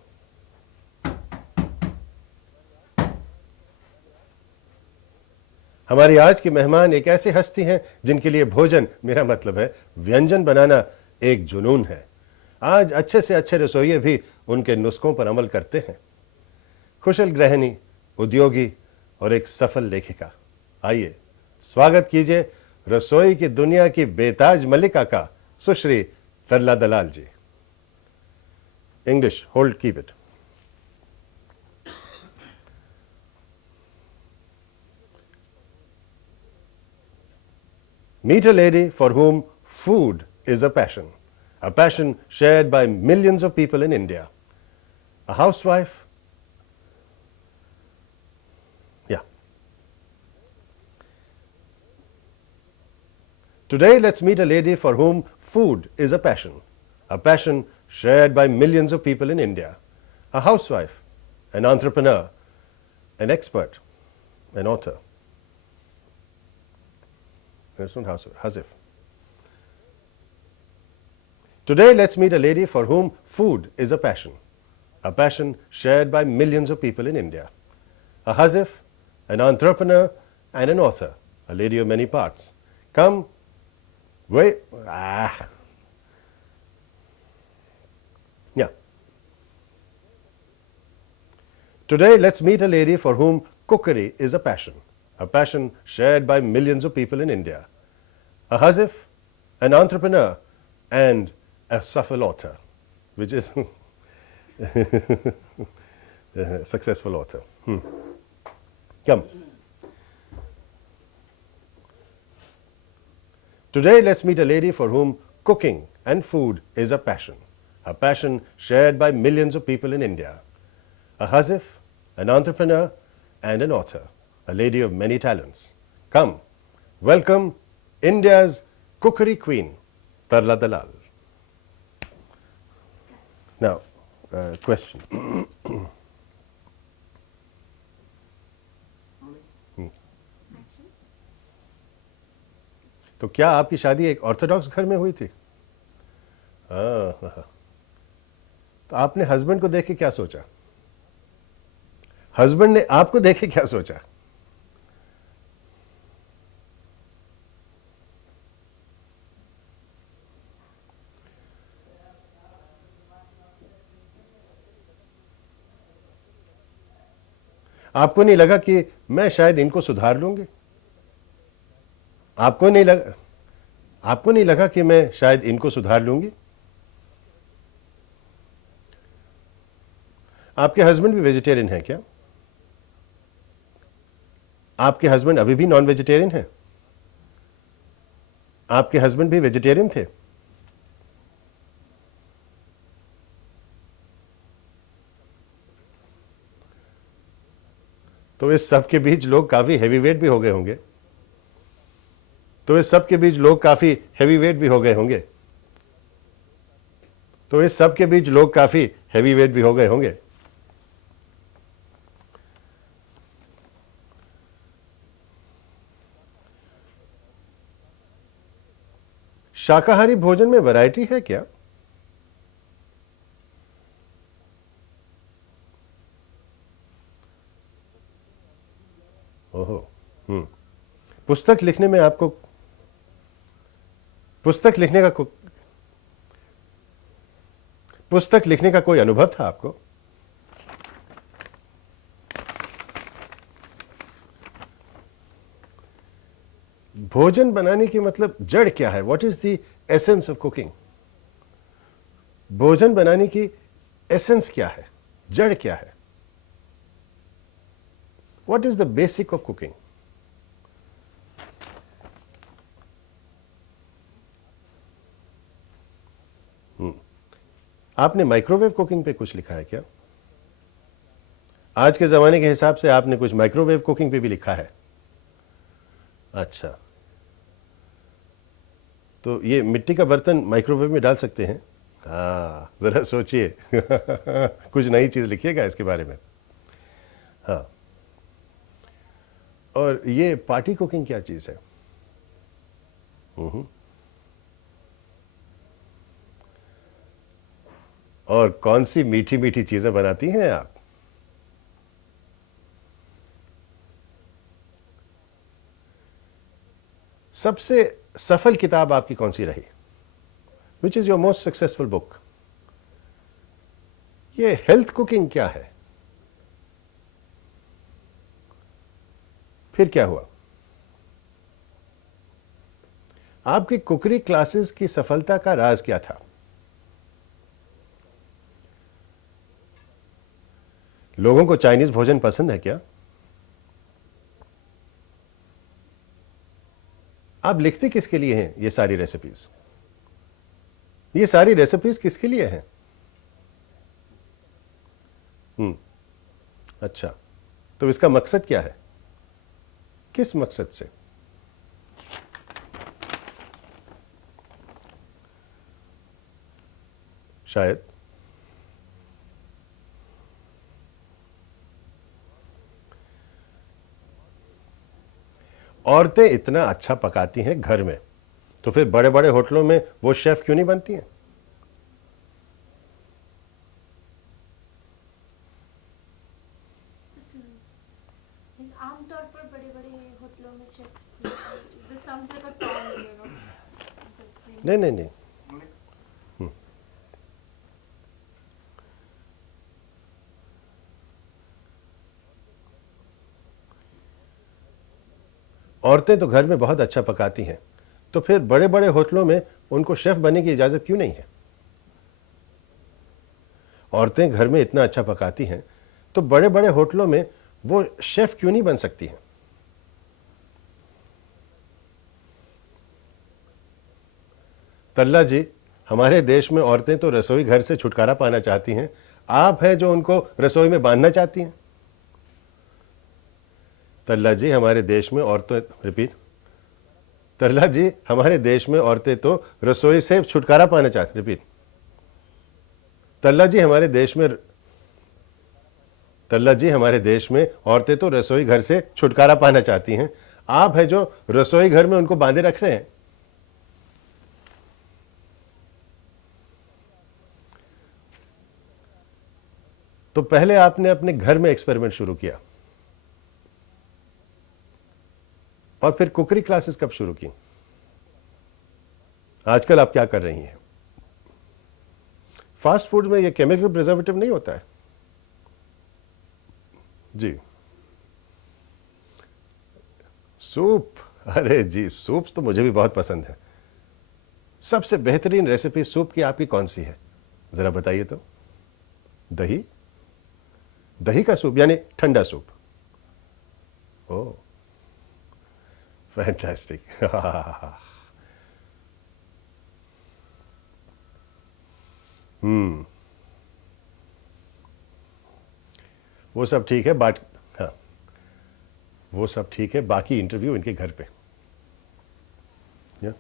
हमारी आज की मेहमान एक ऐसी हस्ती हैं जिनके लिए भोजन, मेरा मतलब है व्यंजन बनाना, एक जुनून है। आज अच्छे से अच्छे रसोइये भी उनके नुस्खों पर अमल करते हैं। कुशल गृहिणी, उद्योगी और एक सफल लेखिका। आइए स्वागत कीजिए रसोई की दुनिया की बेताज मल्लिका का, Sushri Tarla Dalal ji. English, hold, keep it. Meet a lady for whom food is a passion shared by millions of people in India. A housewife. Yeah. Today, let's meet a lady for whom food is a passion shared by millions of people in India. A housewife, an entrepreneur, an expert, an author. Hasif. Today, let's meet a lady for whom food is a passion shared by millions of people in India. A Hasif, an entrepreneur, and an author, a lady of many parts. Come, wait, yeah. Today, let's meet a lady for whom cookery is a passion shared by millions of people in India. A Hasif, an entrepreneur, and a sufferful author, which is a successful author. Come. Today, let's meet a lady for whom cooking and food is a passion shared by millions of people in India. A Hasif, an entrepreneur, and an author, a lady of many talents. Come, welcome India's cookery queen, Tarla Dalal. Now, question. तो क्या आपकी शादी एक Orthodox घर में हुई थी? तो आपने हस्बैंड को देख के क्या सोचा? हस्बैंड ने आपको देख के क्या सोचा? आपको नहीं लगा कि मैं शायद इनको सुधार लूंगी? आपको नहीं लगा कि मैं शायद इनको सुधार लूंगी? आपके हस्बैंड भी वेजिटेरियन हैं क्या? आपके हस्बैंड अभी भी नॉन वेजिटेरियन हैं? आपके हस्बैंड भी वेजिटेरियन थे? तो इस सब के बीच लोग काफी हैवीवेट भी हो गए होंगे। तो इस सब के बीच लोग काफी हैवीवेट भी हो गए होंगे। तो इस सब के बीच लोग काफी हैवीवेट भी हो गए होंगे। शाकाहारी भोजन में वैरायटी है क्या? ओहो, पुस्तक लिखने में आपको पुस्तक लिखने का कोई अनुभव था आपको? भोजन बनाने की मतलब जड़ क्या है? What is the essence of cooking? भोजन बनाने की एसेंस क्या है? जड़ क्या है? What is the basic of cooking? आपने माइक्रोवेव कुकिंग पे कुछ लिखा है क्या? आज के जमाने के हिसाब से आपने कुछ माइक्रोवेव कुकिंग पे भी लिखा है। अच्छा, तो ये मिट्टी का बर्तन माइक्रोवेव में डाल सकते हैं? हाँ, जरा सोचिए। कुछ नई चीज लिखिएगा इसके बारे में। हाँ, और ये पार्टी कुकिंग क्या चीज है? और कौन सी मीठी मीठी चीजें बनाती हैं आप? सबसे सफल किताब आपकी कौन सी रही? Which is your most successful book? ये हेल्थ कुकिंग क्या है? फिर क्या हुआ? आपकी कुकरी क्लासेस की सफलता का राज क्या था? लोगों को चाइनीज भोजन पसंद है क्या? आप लिखते किसके लिए हैं ये सारी रेसिपीज? ये सारी रेसिपीज किसके लिए हैं? अच्छा, तो इसका मकसद क्या है? किस मकसद से? शायद औरतें इतना अच्छा पकाती हैं घर में, तो फिर बड़े बड़े होटलों में वो शेफ क्यों नहीं बनती हैं? आमतौर पर बड़े बड़े होटलों में chef this sounds like a taunt, you know. नहीं नहीं नहीं, औरतें तो घर में बहुत अच्छा पकाती हैं, तो फिर बड़े बड़े होटलों में उनको शेफ बनने की इजाजत क्यों नहीं है? औरतें घर में इतना अच्छा पकाती हैं, तो बड़े बड़े होटलों में वो शेफ क्यों नहीं बन सकती हैं? तल्ला जी, हमारे देश में औरतें तो रसोई घर से छुटकारा पाना चाहती हैं, आप हैं जो उनको रसोई में बांधना चाहती हैं। तल्ला जी, हमारे देश में औरतें, रिपीट, तल्ला जी, हमारे देश में औरतें तो रसोई से छुटकारा पाना चाहती, रिपीट, तल्ला जी, हमारे देश में, तल्ला जी, हमारे देश में औरतें तो रसोई घर से छुटकारा पाना चाहती हैं, आप हैं जो रसोई घर में उनको बांधे रख रहे हैं। तो पहले आपने अपने घर में एक्सपेरिमेंट शुरू किया, और फिर कुकरी क्लासेस कब शुरू की? आजकल आप क्या कर रही हैं? फास्ट फूड में ये केमिकल प्रिजर्वेटिव नहीं होता है जी। सूप, अरे जी, सूप तो मुझे भी बहुत पसंद है। सबसे बेहतरीन रेसिपी सूप की आपकी कौन सी है, जरा बताइए तो। दही? दही का सूप यानी ठंडा सूप? ओह, फैंटास्टिक। वो सब ठीक है, हाँ, वो सब ठीक है, बाकी इंटरव्यू इनके घर पे। या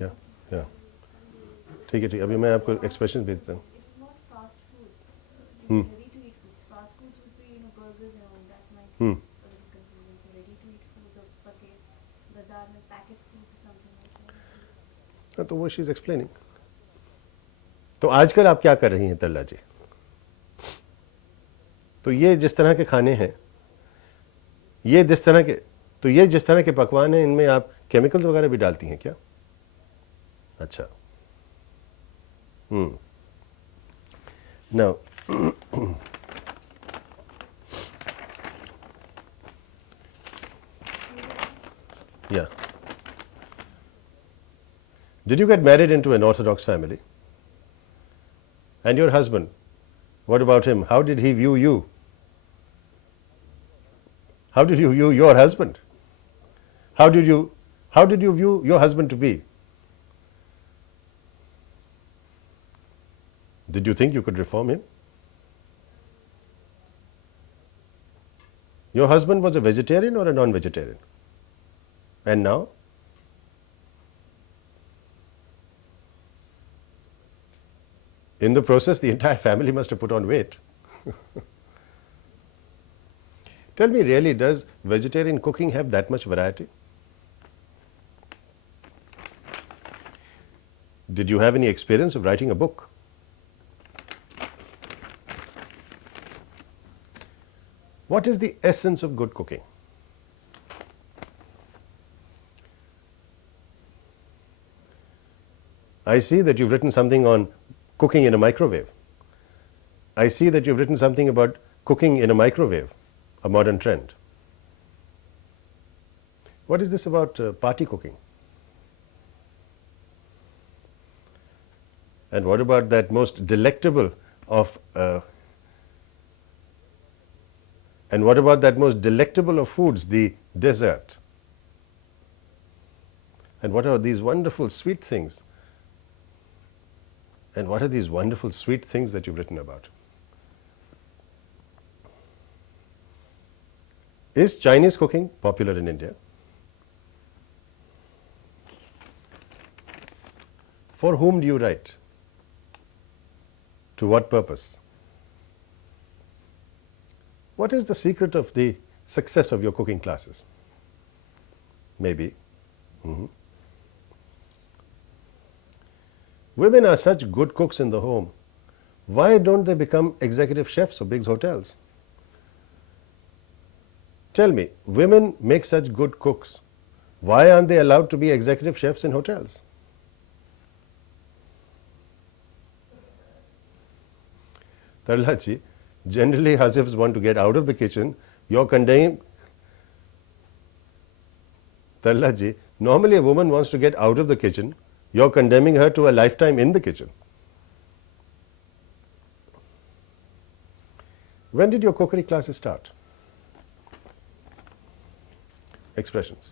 या या ठीक है, ठीक, अभी मैं आपको एक्सप्रेशन भेजता हूँ। It's not fast foods. Ready to eat foods. Fast foods would be, you know, burgers and all that might be a little confusing. So ready to eat foods or packet बाजार में packet foods or something like that. हाँ, तो वो she is explaining. तो आजकल आप क्या कर रही हैं तल्ला जी? तो ये जिस तरह के खाने हैं, ये जिस तरह के पकवान हैं, इनमें आप केमिकल्स वगैरह भी डालती हैं क्या? अच्छा, नाउ या, did you get married into an Orthodox family? And your husband, what about him? How did he view you? How did you view your husband? How did you view your husband to be? Did you think you could reform him? Your husband was a vegetarian or a non-vegetarian? And now? In the process, the entire family must have put on weight. Tell me, really, does vegetarian cooking have that much variety? Did you have any experience of writing a book? What is the essence of good cooking? I see that you've written something on cooking in a microwave. I see that you've written something about cooking in a microwave, a modern trend. What is this about party cooking? And what about that most delectable of foods, the dessert? And what are these wonderful sweet things? And what are these wonderful sweet things that you've written about? Is Chinese cooking popular in India? For whom do you write? To what purpose? What is the secret of the success of your cooking classes? Maybe. Women are such good cooks in the home. Why don't they become executive chefs of big hotels? Tell me, women make such good cooks. Why aren't they allowed to be executive chefs in hotels? Tarla ji, generally husbands want to get out of the kitchen. You're condemning. Tarla ji, normally a woman wants to get out of the kitchen. You're condemning her to a lifetime in the kitchen. When did your cookery classes start? Expressions.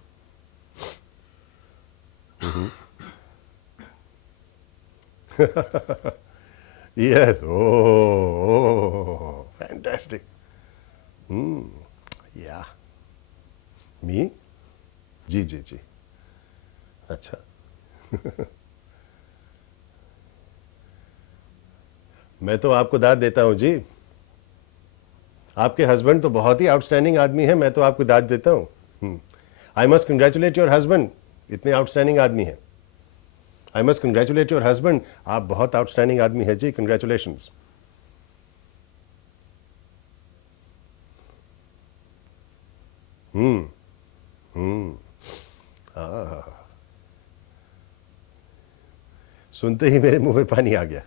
Yes. Oh, fantastic. Yeah. Me? जी जी जी. अच्छा. मैं तो आपको दाद देता हूं जी. आपके husband तो बहुत ही आउटस्टैंडिंग आदमी है. मैं तो आपको दाद देता हूं. I must congratulate your husband. इतने आउटस्टैंडिंग आदमी हैं. I must congratulate your husband. आप बहुत आउटस्टैंडिंग आदमी है जी. कंग्रेचुलेशंस. सुनते ही मेरे मुंह में पानी आ गया.